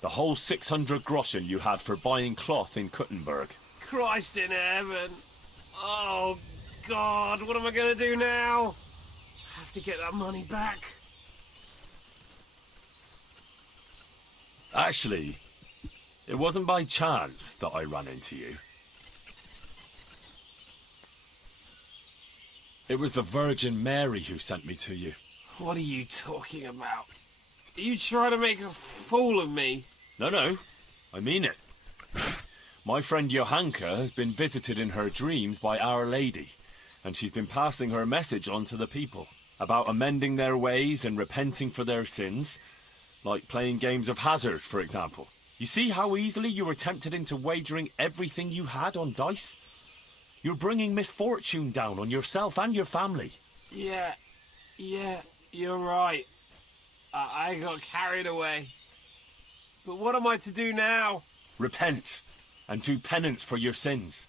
The whole 600 groschen you had for buying cloth in Kuttenberg. Christ in heaven. Oh, God, what am I going to do now? I have to get that money back. Actually, it wasn't by chance that I ran into you. It was the Virgin Mary who sent me to you. What are you talking about? Are you trying to make a fool of me? No, I mean it. My friend Johanka has been visited in her dreams by Our Lady, and she's been passing her message on to the people about amending their ways and repenting for their sins, like playing games of hazard, for example. You see how easily you were tempted into wagering everything you had on dice? You're bringing misfortune down on yourself and your family. Yeah, you're right. I got carried away. But what am I to do now? Repent and do penance for your sins.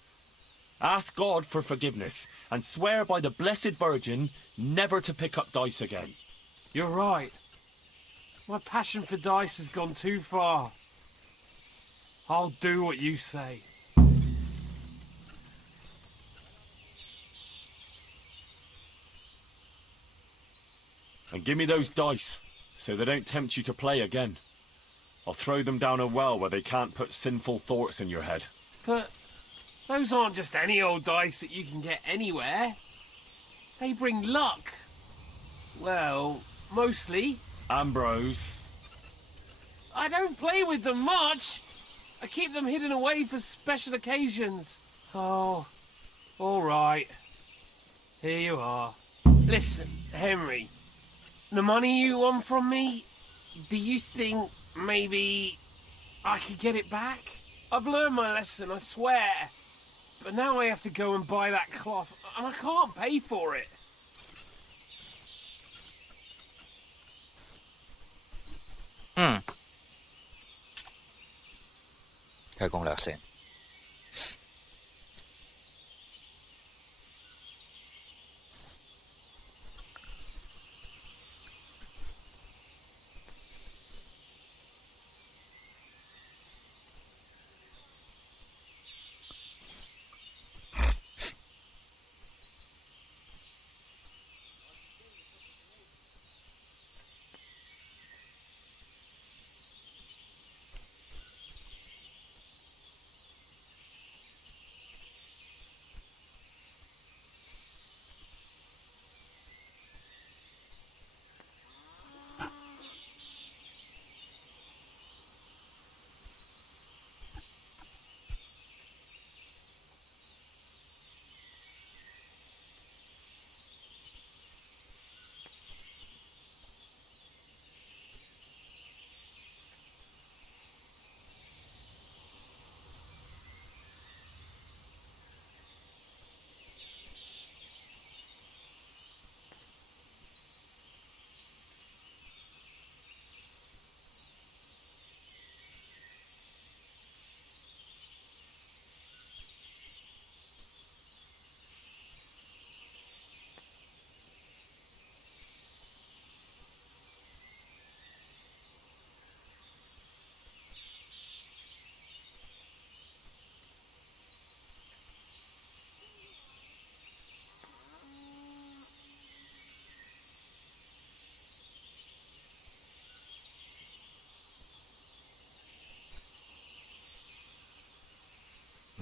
Ask God for forgiveness and swear by the Blessed Virgin never to pick up dice again. You're right. My passion for dice has gone too far. I'll do what you say. And give me those dice, so they don't tempt you to play again. I'll throw them down a well where they can't put sinful thoughts in your head. But those aren't just any old dice that you can get anywhere. They bring luck. Well, mostly. Ambrose. I don't play with them much. I keep them hidden away for special occasions. Oh, all right. Here you are. Listen, Henry. The money you want from me, do you think maybe I could get it back? I've learned my lesson, I swear. But now I have to go and buy that cloth, and I can't pay for it. Ừ. 睇攻略先。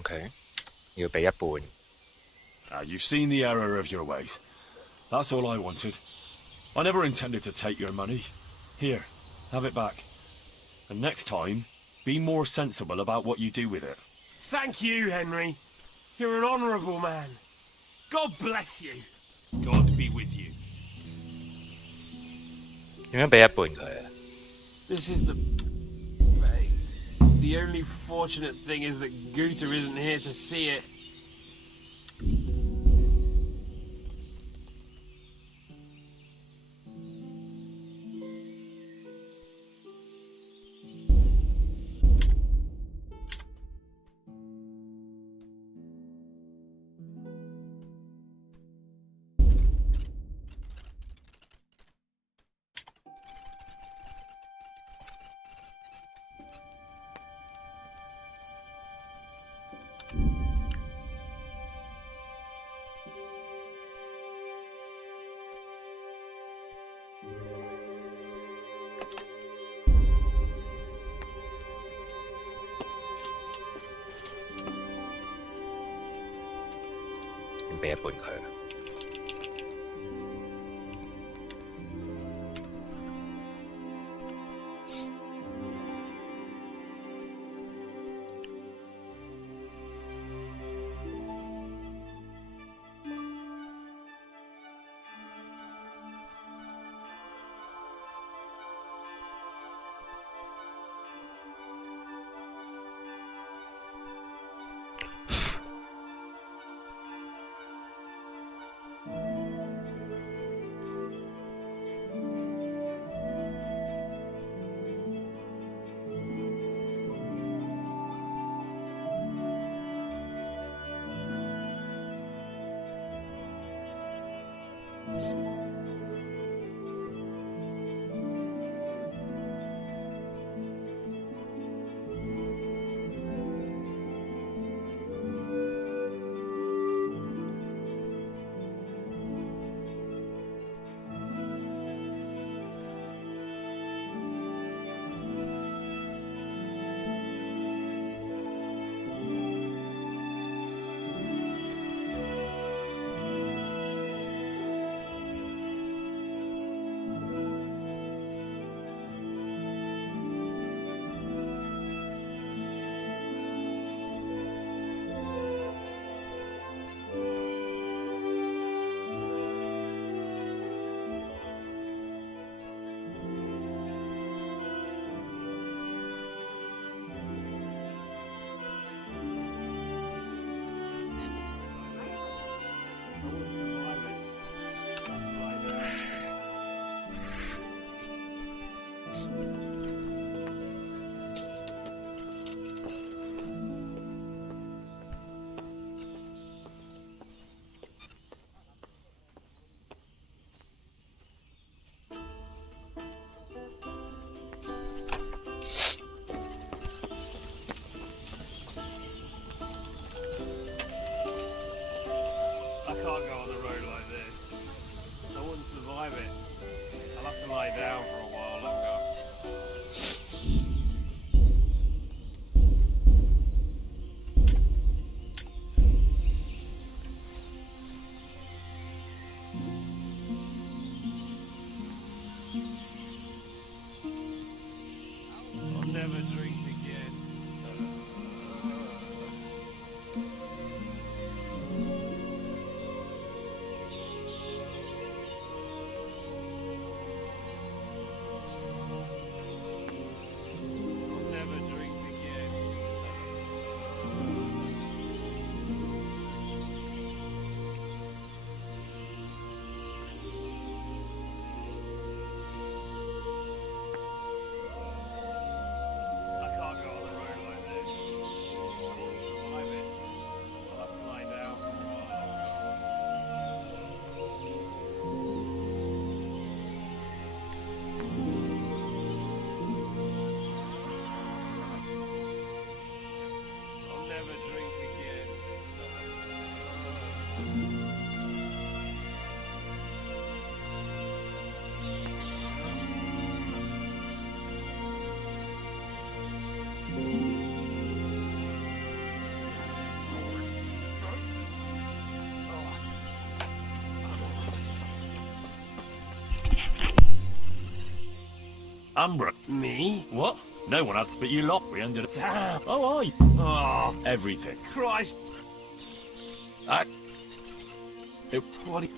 OK， 要俾一半。You've seen the error of your ways. That's all I wanted. I never intended to take your money. Here, have it back. And next time, be more sensible about what you do with it. Thank you, Henry. You're an honourable man. God bless you. God be with you. 點樣俾一半佢啊？ This is the... The only fortunate thing is that Guta isn't here to see it.俾一半佢。can't go on the road like this. I wouldn't survive it. I'll have to lie down for a while longer. I'll never drink again. Amber. Me? What? No one had, but you lot. We ended up... Damn. Oh, I... Oh, Everything. Christ. What?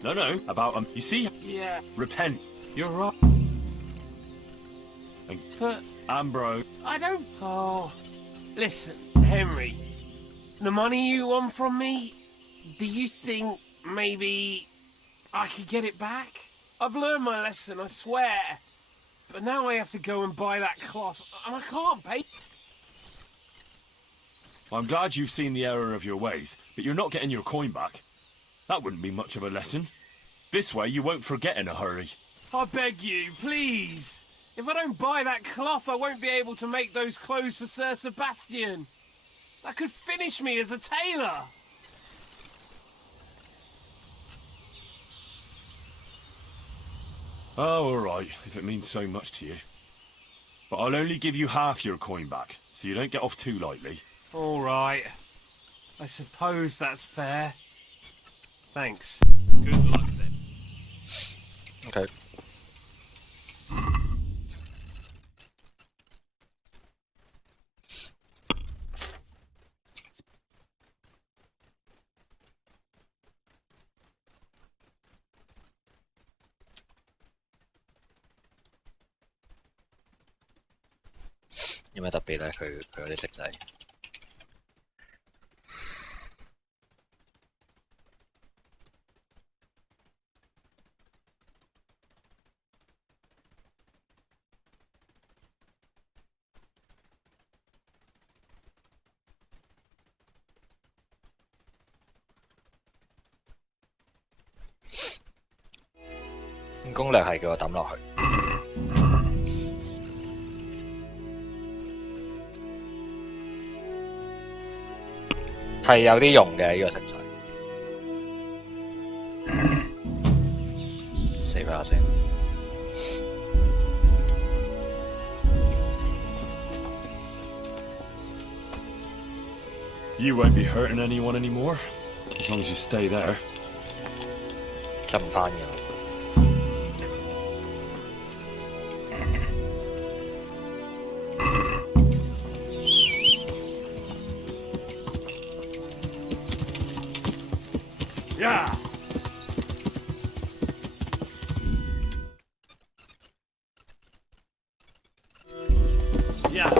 No. About, you see? Yeah. Repent. You're right. And But Ambro. I don't... Oh. Listen, Henry. The money you want from me, do you think maybe I could get it back? I've learned my lesson, I swear. But now I have to go and buy that cloth, and I can't pay. I'm glad you've seen the error of your ways, but you're not getting your coin back. That wouldn't be much of a lesson. This way you won't forget in a hurry. I beg you, please. If I don't buy that cloth, I won't be able to make those clothes for Sir Sebastian. That could finish me as a tailor. Oh, all right, if it means so much to you. But I'll only give you half your coin back, so you don't get off too lightly. All right. I suppose that's fair. Thanks. Good luck then. Okay.有咩特別咧？佢嗰啲色仔。攻略係叫我抌落去。係有啲用嘅呢個色彩。死翻下先。You won't be hurting anyone anymore, as long as you stay there. 執唔翻嘅。Yeah. Yeah.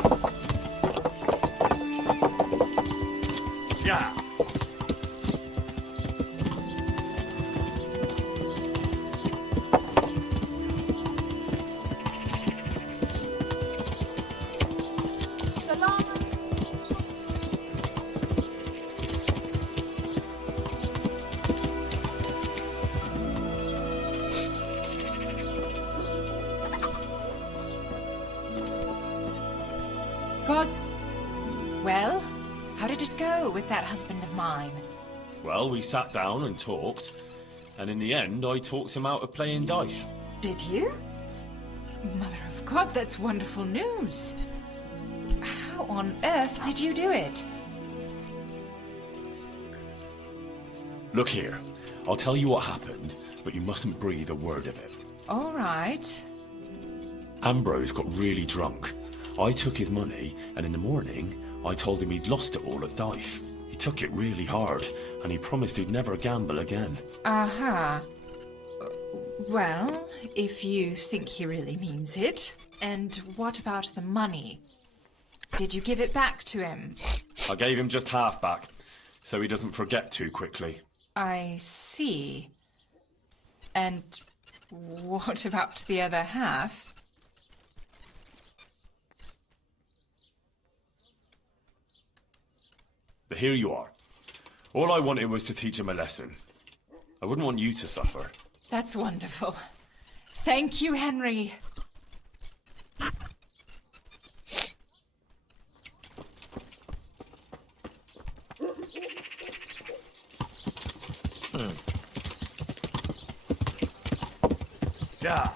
Yeah. God. Well, how did it go with that husband of mine? Well, we sat down and talked, and in the end, I talked him out of playing dice. Did you? Mother of God, that's wonderful news. How on earth did you do it? Look here, I'll tell you what happened, but you mustn't breathe a word of it. All right. Ambrose got really drunk. I took his money, and in the morning, I told him he'd lost it all at dice. He took it really hard, and he promised he'd never gamble again. Aha. Well, if you think he really means it. And what about the money? Did you give it back to him? I gave him just half back, so he doesn't forget too quickly. I see. And what about the other half? But here you are. All I wanted was to teach him a lesson. I wouldn't want you to suffer. That's wonderful. Thank you, Henry. Yeah.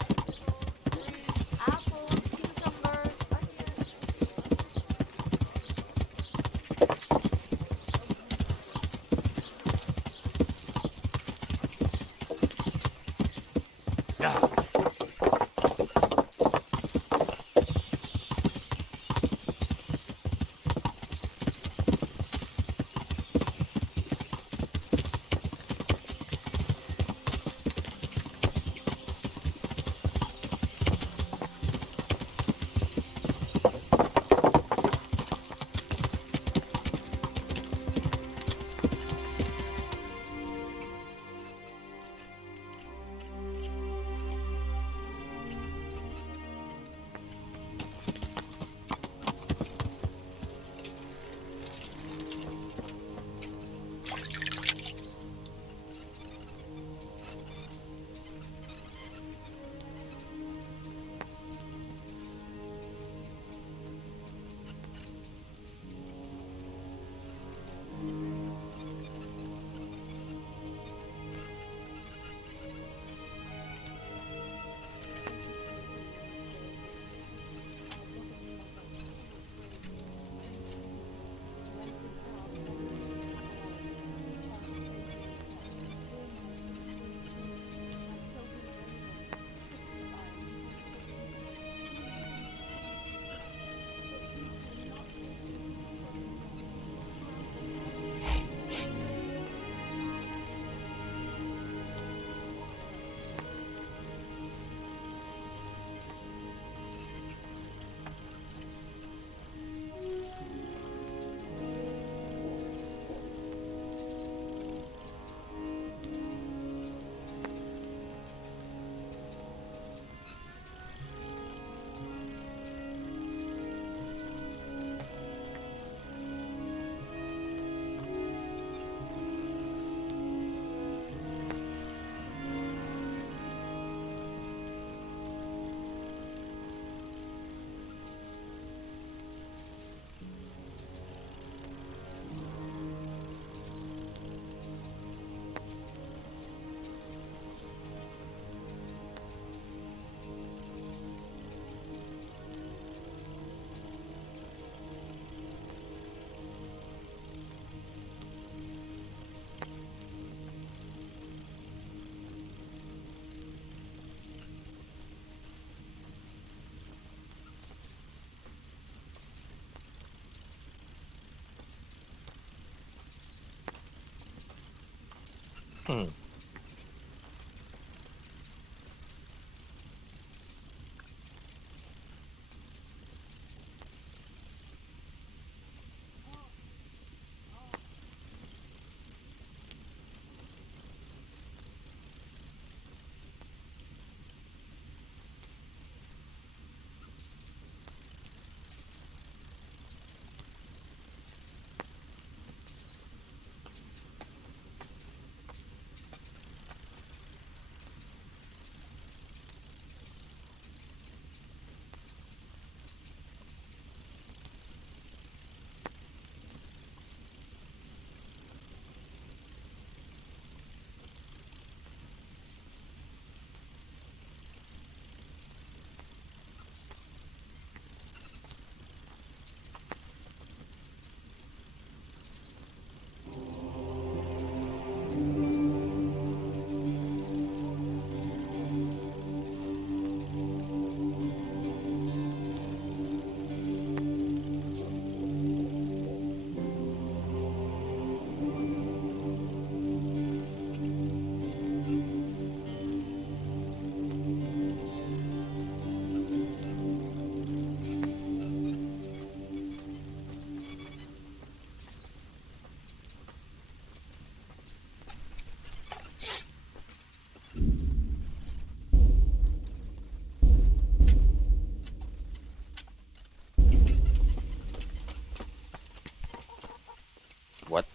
What?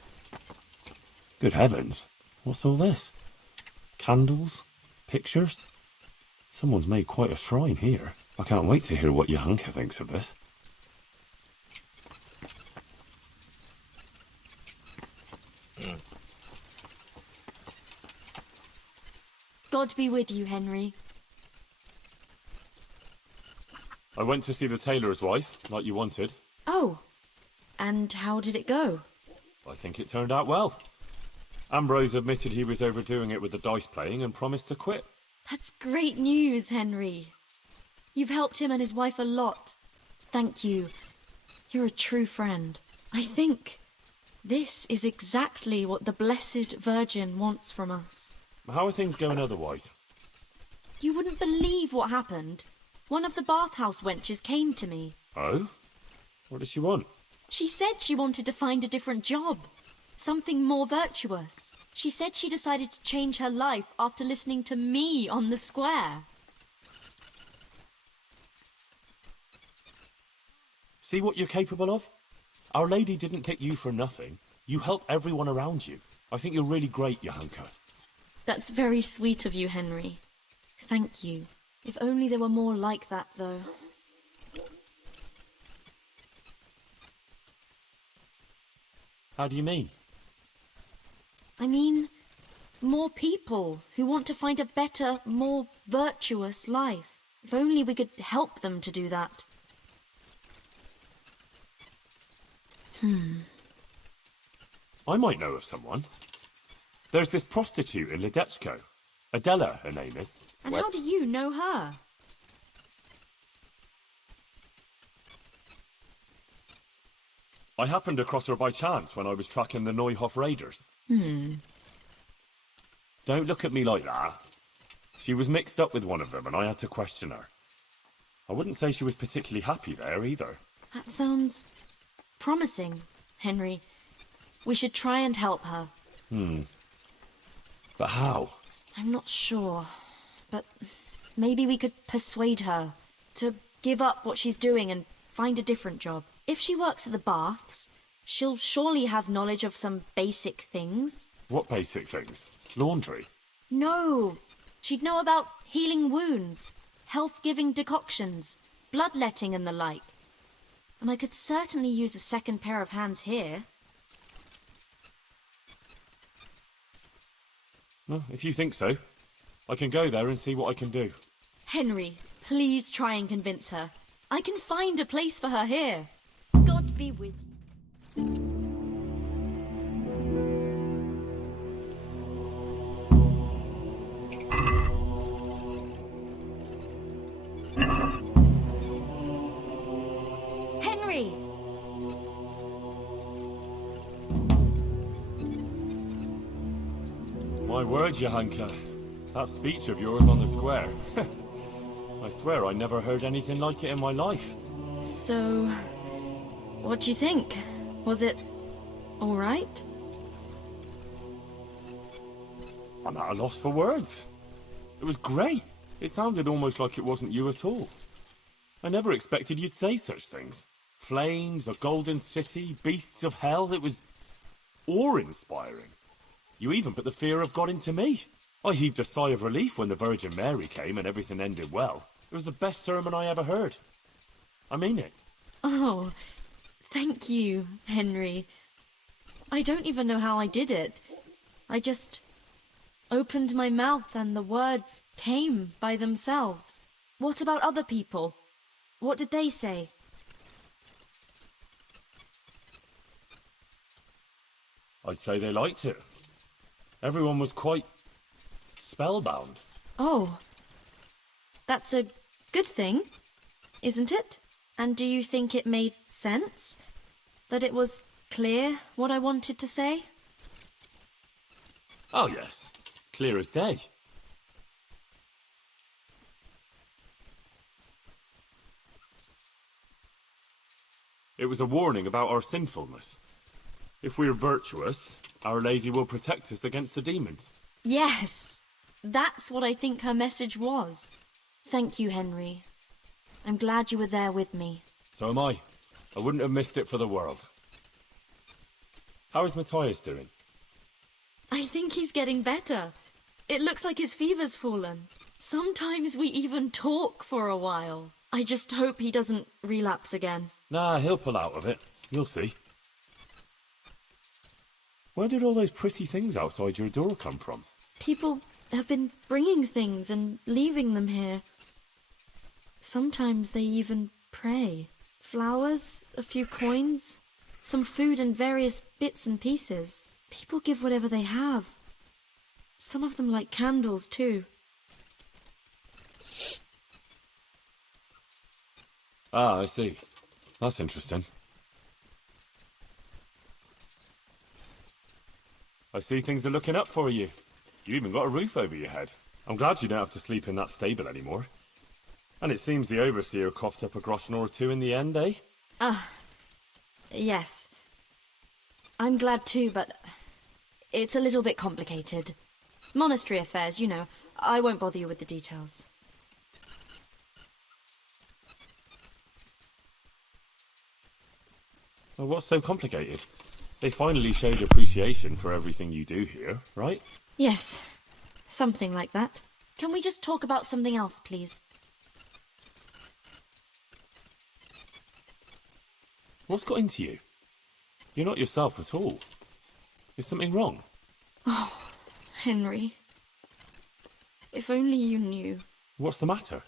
Good heavens. What's all this? Candles? Pictures? Someone's made quite a shrine here. I can't wait to hear what Johanka thinks of this. God be with you, Henry. I went to see the tailor's wife, like you wanted. Oh, and how did it go? I think it turned out well. Ambrose admitted he was overdoing it with the dice playing and promised to quit. That's great news, Henry. You've helped him and his wife a lot. Thank you. You're a true friend. I think this is exactly what the Blessed Virgin wants from us. How are things going otherwise? You wouldn't believe what happened. One of the bathhouse wenches came to me. Oh? What does she want? She said she wanted to find a different job. Something more virtuous. She said she decided to change her life after listening to me on the square. See what you're capable of? Our Lady didn't pick you for nothing. You help everyone around you. I think you're really great, Johanka. That's very sweet of you, Henry. Thank you. If only there were more like that, though. How do you mean? I mean, more people who want to find a better, more virtuous life. If only we could help them to do that. I might know of someone. There's this prostitute in Ledechko. Adela, her name is. And how do you know her? I happened across her by chance when I was tracking the Neuhof raiders. Don't look at me like that. She was mixed up with one of them and I had to question her. I wouldn't say she was particularly happy there either. That sounds promising, Henry. We should try and help her. But how? I'm not sure, but maybe we could persuade her to give up what she's doing and find a different job. If she works at the baths, she'll surely have knowledge of some basic things. What basic things? Laundry? No, she'd know about healing wounds, health-giving decoctions, bloodletting and the like. And I could certainly use a second pair of hands here. Well, if you think so, I can go there and see what I can do. Henry, please try and convince her. I can find a place for her here. God be with you. Henry! My word, Johanka. That speech of yours on the square. I swear I never heard anything like it in my life. So, what do you think? Was it all right? I'm at a loss for words. It was great. It sounded almost like it wasn't you at all. I never expected you'd say such things. Flames, a golden city, beasts of hell. It was awe-inspiring. You even put the fear of God into me. I heaved a sigh of relief when the Virgin Mary came and everything ended well. It was the best sermon I ever heard. I mean it. Oh, thank you, Henry. I don't even know how I did it. I just opened my mouth and the words came by themselves. What about other people? What did they say? I'd say they liked it. Everyone was quite spellbound. Oh, that's a good thing, isn't it? And do you think it made sense? That it was clear what I wanted to say? Oh yes, clear as day. It was a warning about our sinfulness. If we're virtuous, Our Lady will protect us against the demons. Yes, that's what I think her message was. Thank you, Henry. I'm glad you were there with me. So am I. I wouldn't have missed it for the world. How is Matthias doing? I think he's getting better. It looks like his fever's fallen. Sometimes we even talk for a while. I just hope he doesn't relapse again. Nah, he'll pull out of it. You'll see. Where did all those pretty things outside your door come from? People have been bringing things and leaving them here. Sometimes they even pray. Flowers, a few coins, some food and various bits and pieces. People give whatever they have. Some of them light candles too. Ah, I see. That's interesting. I see things are looking up for you. You even got a roof over your head. I'm glad you don't have to sleep in that stable anymore. And it seems the overseer coughed up a groschen or two in the end, eh? Yes. I'm glad too, but it's a little bit complicated. Monastery affairs, you know. I won't bother you with the details. Well, what's so complicated? They finally showed appreciation for everything you do here, right? Yes, something like that. Can we just talk about something else, please? What's got into you? You're not yourself at all. Is something wrong? Oh, Henry. If only you knew. What's the matter?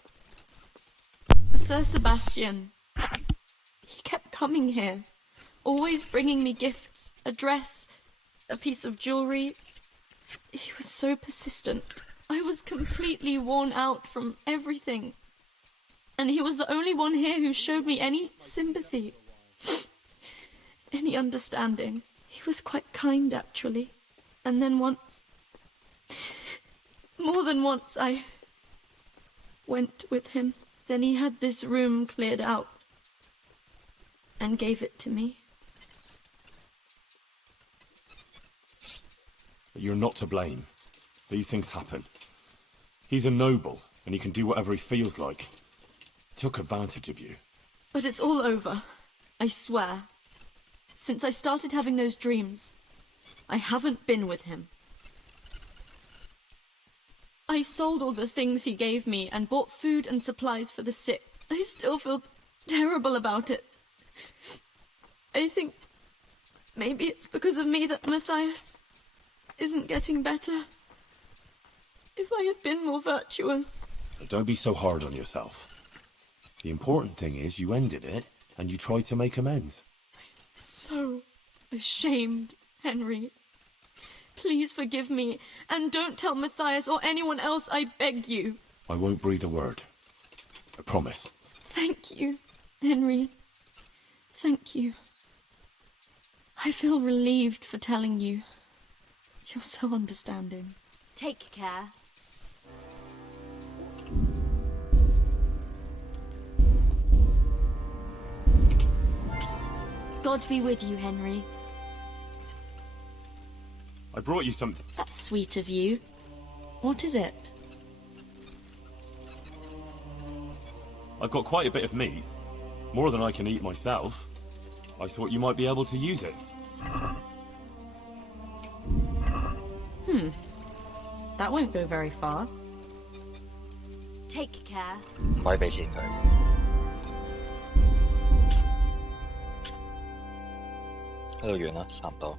Sir Sebastian. He kept coming here. Always bringing me gifts, a dress, a piece of jewelry. He was so persistent. I was completely worn out from everything. And he was the only one here who showed me any sympathy, any understanding. He was quite kind, actually. And then once, more than once, I went with him. Then he had this room cleared out and gave it to me. You're not to blame. These things happen. He's a noble, and he can do whatever he feels like. Took advantage of you. But it's all over. I swear. Since I started having those dreams, I haven't been with him. I sold all the things he gave me and bought food and supplies for the sick. I still feel terrible about it. I think maybe it's because of me that Matthias isn't getting better. If I had been more virtuous... Don't be so hard on yourself. The important thing is you ended it, and you tried to make amends. So ashamed, Henry. Please forgive me, and don't tell Matthias or anyone else, I beg you. I won't breathe a word. I promise. Thank you, Henry. Thank you. I feel relieved for telling you. You're so understanding. Take care. God be with you, Henry. I brought you something. That's sweet of you. What is it? I've got quite a bit of meat. More than I can eat myself. I thought you might be able to use it. That won't go very far. Take care. 唔可以俾錢佢。喺度完啦，差唔多。